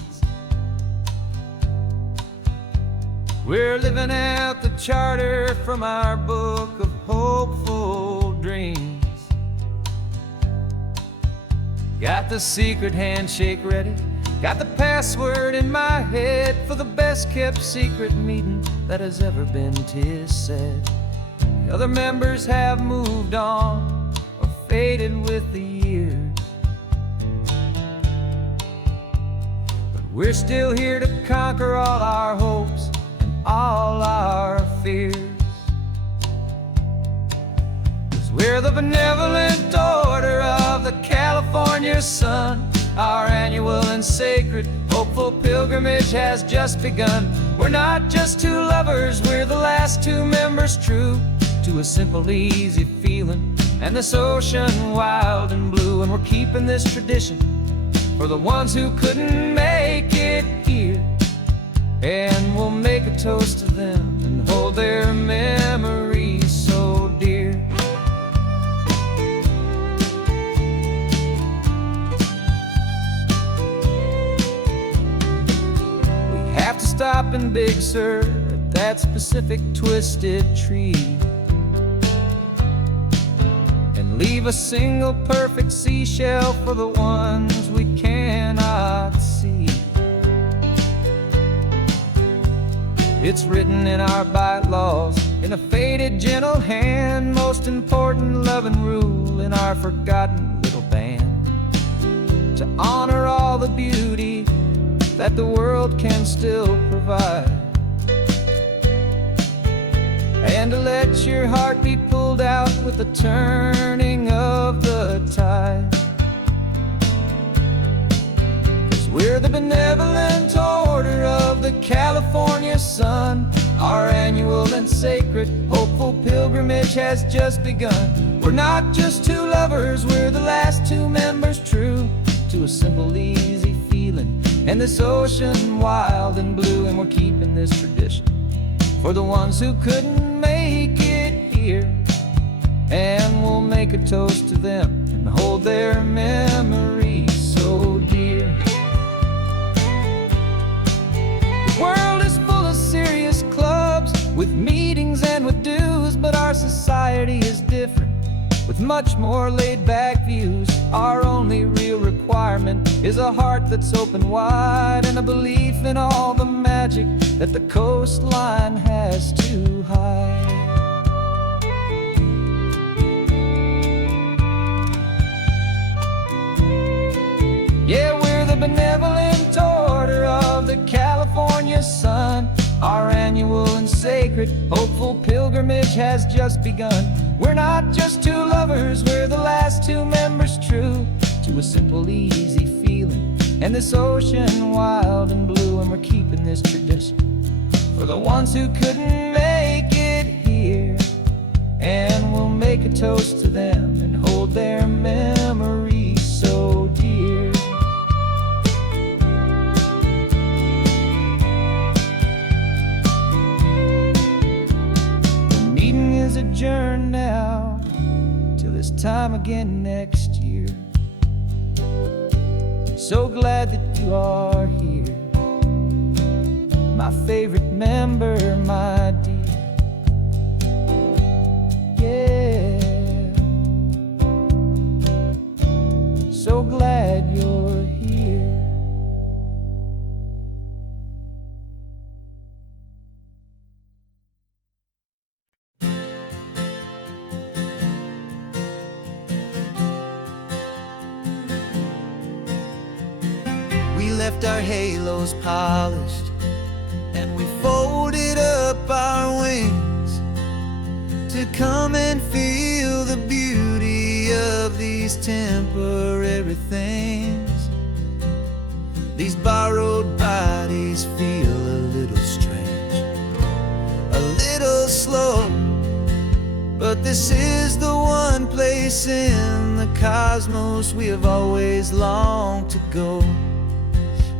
We're living out the charter from our book of hopeful dreams. Got the secret handshake ready, got the password in my head for the best kept secret meeting that has ever been, 'tis said. The other members have moved on or faded with the years, but we're still here to conquer all our hopes and all our fears. 'Cause we're the benevolent order of the California sun. Our annual and sacred hopeful pilgrimage has just begun. We're not just two lovers, we're the last two members true to a simple, easy feeling and this ocean wild and blue. And we're keeping this tradition for the ones who couldn't make it here, and we'll make a toast to them and hold their memories so dear. We have to stop in Big Sur at that specific twisted tree, and leave a single perfect seashell for the ones we cannot see. It's written in our bylaws, in a faded gentle hand, most important love and rule in our forgotten little band, to honor all the beauty that the world can still provide, and to let your heart be pulled out with the turning of the tide. 'Cause we're the benevolent order of the California sun. Our annual and sacred hopeful pilgrimage has just begun. We're not just two lovers, we're the last two members true to a simple, easy feeling, and this ocean wild and blue. And we're keeping this tradition for the ones who couldn't make it here, and we'll make a toast to them and hold their memories so dear. The world is full of serious clubs with meetings and with dues, but our society is different, with much more laid-back views. Our only real requirement is a heart that's open wide, and a belief in all the magic that the coastline has to hide. Yeah, we're the benevolent order of the California sun. Our annual and sacred hopeful pilgrimage has just begun. We're not just two lovers, we're the last two members true to a simple, easy feeling, and this ocean wild and blue. And we're keeping this tradition for the ones who couldn't make it here, and we'll make a toast to them and hold their memories so dear. The meeting is adjourned now till this time again next year. So glad that you are here, my favorite member, my dear. Yeah, so glad you're here. We left our halos polished, and we folded up our wings to come and feel the beauty of these temporary things. These borrowed bodies feel a little strange, a little slow, but this is the one place in the cosmos we have always longed to go.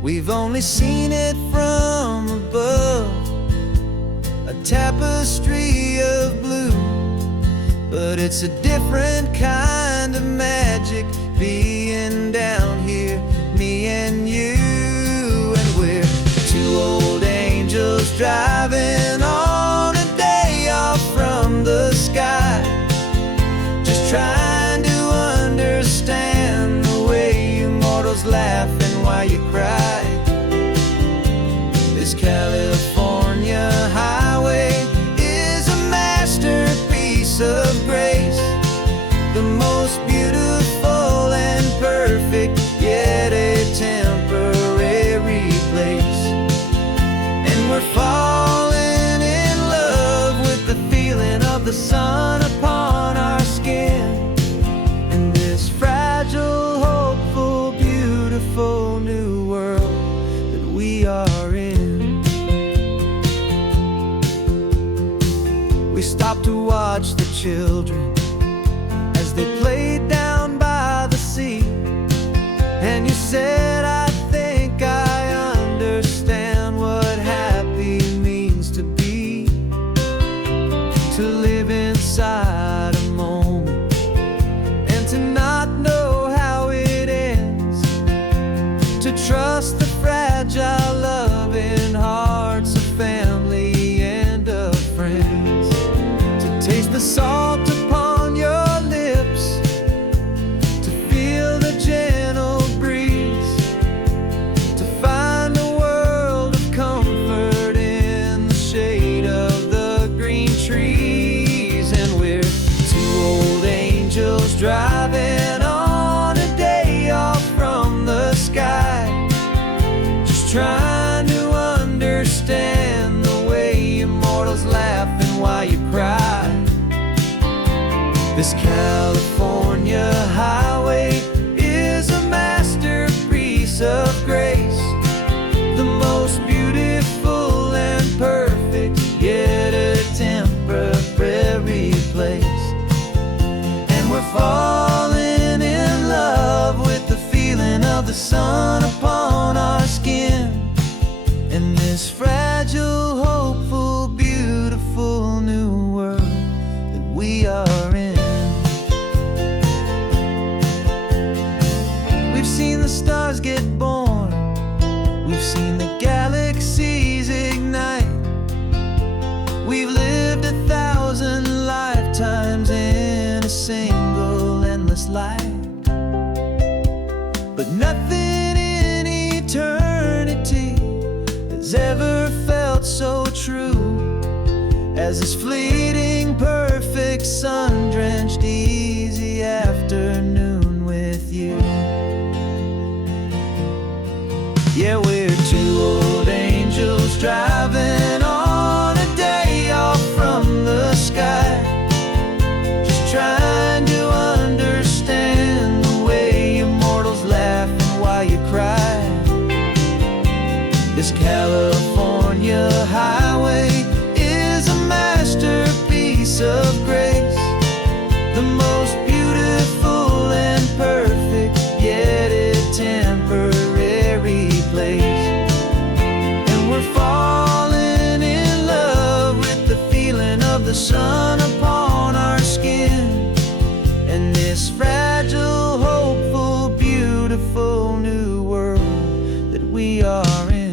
We've only seen it from above, a tapestry of blue, but it's a different kind of magic being down here, me and you. And we're two old angels driving on a day off from the sky, just trying to understand the way you mortals laugh and why you cry. This California highway is a masterpiece of grace, the most beautiful and perfect, yet a temporary place. And we're falling in love with the feeling of the sun upon our skin, and this fragile, hopeful, beautiful new world that we are in. We stopped to watch the children as they played down by the sea, and you said, I think I understand what happy means to be, to live inside a moment and to not know how it ends, to trust the fragile loving hearts of family and driving on a day off from the sky, just trying to understand the way immortals laugh and why you cry. This California highway is a masterpiece of grace, the most beautiful and perfect, yet a temporary place. And we're falling in love with the feeling of the sun upon our skin, in this fragile, hopeful, beautiful new world that we are in. We've seen the stars get born, we've seen the galaxies ignite, we've lived 1,000 lifetimes in a single endless life. But nothing in eternity has ever felt so true as this fleeting, perfect, sun-drenched, easy afternoon with you. Yeah, we're two old angels driving on a day off from the sky, just trying to understand the way immortals laugh and why you cry. This California highway is a masterpiece of grace, the most beautiful and perfect, yet a temporary place. And we're falling in love with the feeling of the sun upon our skin, and this fragile, hopeful, beautiful new world that we are in.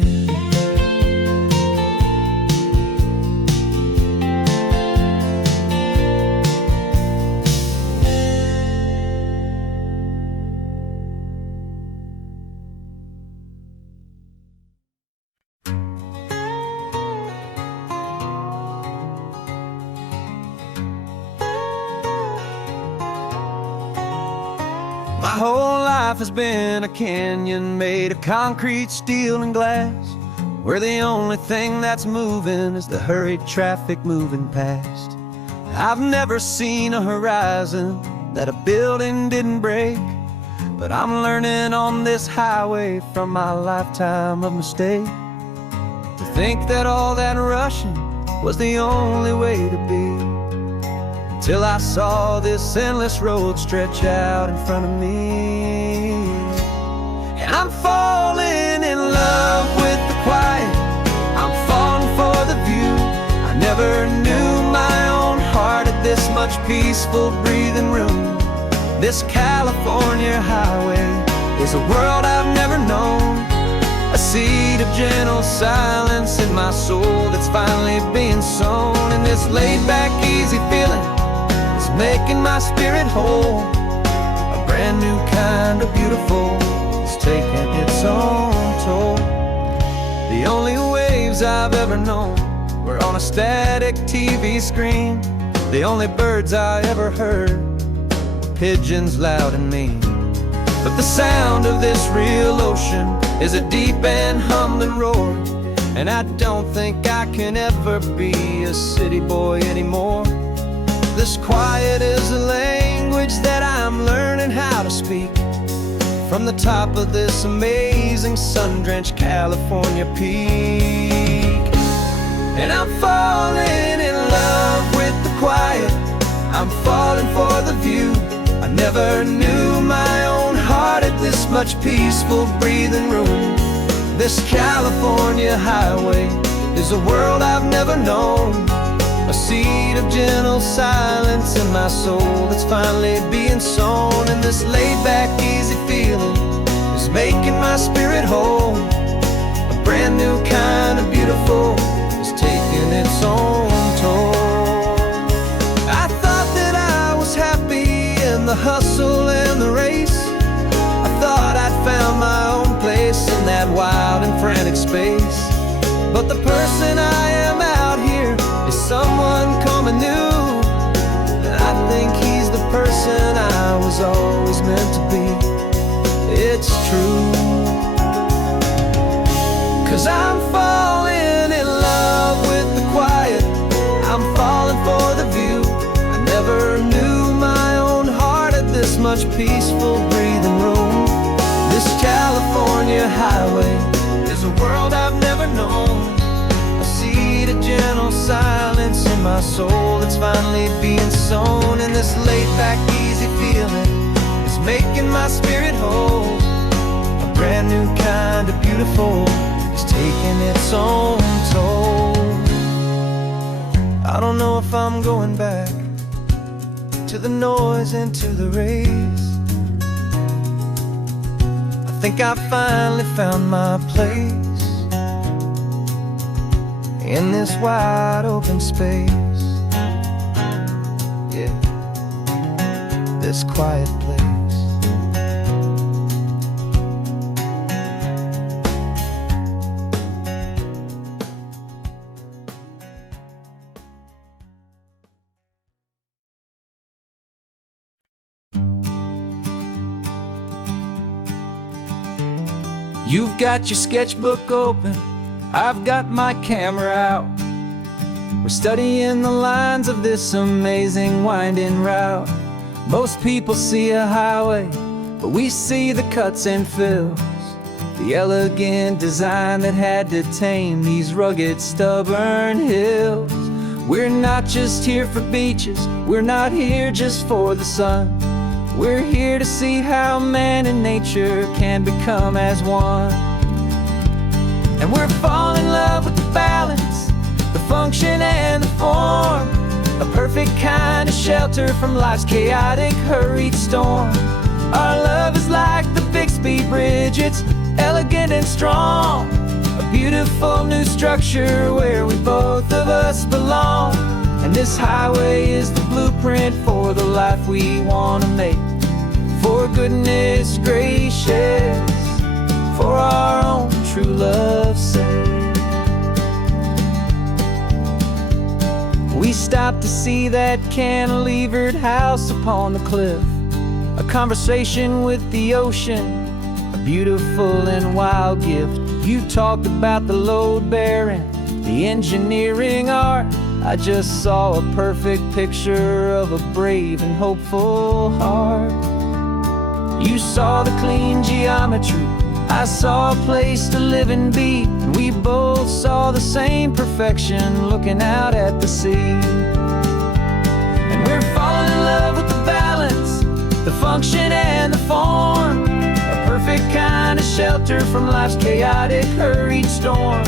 My whole life has been a canyon made of concrete, steel, and glass, where the only thing that's moving is the hurried traffic moving past. I've never seen a horizon that a building didn't break, but I'm learning on this highway from my lifetime of mistakes to think that all that rushing was the only way to be, till I saw this endless road stretch out in front of me. And I'm falling in love with the quiet, I'm falling for the view. I never knew my own heart had this much peaceful breathing room. This California highway is a world I've never known, a seed of gentle silence in my soul that's finally being sown. And this laid-back, easy feeling is making my spirit whole, a brand new kind of beautiful is taking its own toll. The only waves I've ever known were on a static TV screen. The only birds I ever heard were pigeons loud and mean. But the sound of this real ocean is a deep and humbling roar, and I don't think I can ever be a city boy anymore. This quiet is a language that I'm learning how to speak from the top of this amazing sun-drenched California peak. And I'm falling in love with the quiet, I'm falling for the view. I never knew my own heart had this much peaceful breathing room. This California highway is a world I've never known, a seed of gentle silence in my soul that's finally being sown. And this laid-back, easy feeling is making my spirit whole, a brand new kind of beautiful is taking its own toll. I thought that I was happy in the hustle and the race, I thought I'd found my own place in that wild and frantic space. But the person I am out here is someone coming new, and I think he's the person I was always meant to be. It's true. 'Cause I'm falling in love with the quiet. I'm falling for the view. I never knew my own heart had this much peaceful breathing room. This California highway is a world I've never known. A seed of gentle silence in my soul that's finally being sown. And this laid-back, easy feeling is making my spirit whole. A brand new kind of beautiful is taking its own toll. I don't know if I'm going back to the noise and to the race. I think I finally found my place in this wide open space. Yeah, this quiet place. You've got your sketchbook open, I've got my camera out. We're studying the lines of this amazing winding route. Most people see a highway, but we see the cuts and fills, the elegant design that had to tame these rugged, stubborn hills. We're not just here for beaches, we're not here just for the sun. We're here to see how man and nature can become as one. And we're falling in love with the balance, the function and the form. A perfect kind of shelter from life's chaotic, hurried storm. Our love is like the Bixby Bridge, it's elegant and strong. A beautiful new structure where we both of us belong. And this highway is the blueprint for the life we want to make. For goodness gracious, for our own true love's sake. We stopped to see that cantilevered house upon the cliff. A conversation with the ocean, a beautiful and wild gift. You talked about the load bearing, the engineering art. I just saw a perfect picture of a brave and hopeful heart. You saw the clean geometry, I saw a place to live and be. And we both saw the same perfection looking out at the sea. And we're falling in love with the balance, the function and the form. A perfect kind of shelter from life's chaotic, hurried storm.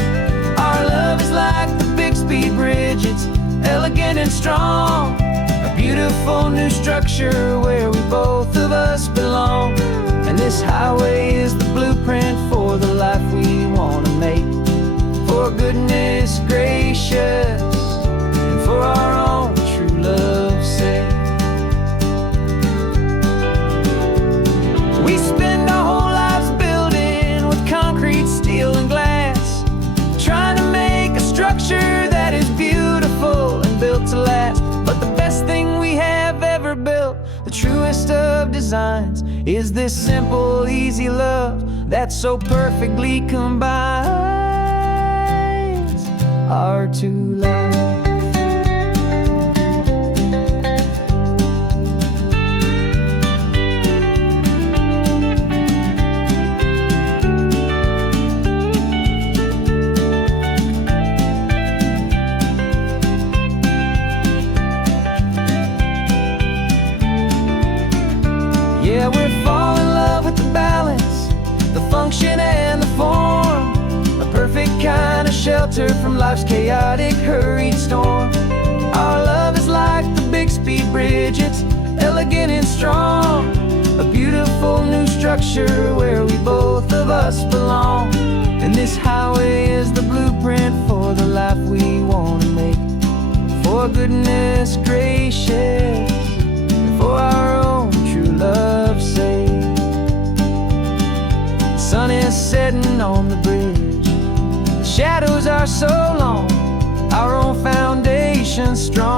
Our love is like the Bixby Bridge, it's elegant and strong. A beautiful new structure where we both of us belong. And this highway is the blueprint for the life we want to make. For goodness gracious, and for our own true love's sake. We spend our whole lives building with concrete, steel and glass, trying to make a structure that is beautiful and built to last. But the best thing we have ever built, the truest of designs, is this simple, easy love that so perfectly combines our two lives. Yeah, we're falling in love with the balance, the function and the form. A perfect kind of shelter from life's chaotic, hurried storm. Our love is like the Bixby Bridge, it's elegant and strong. A beautiful new structure where we both of us belong. And this highway is the blueprint for the life we want to make. For goodness gracious, for our own true love's sake. The sun is setting on the bridge, the shadows are so long, our own foundation strong.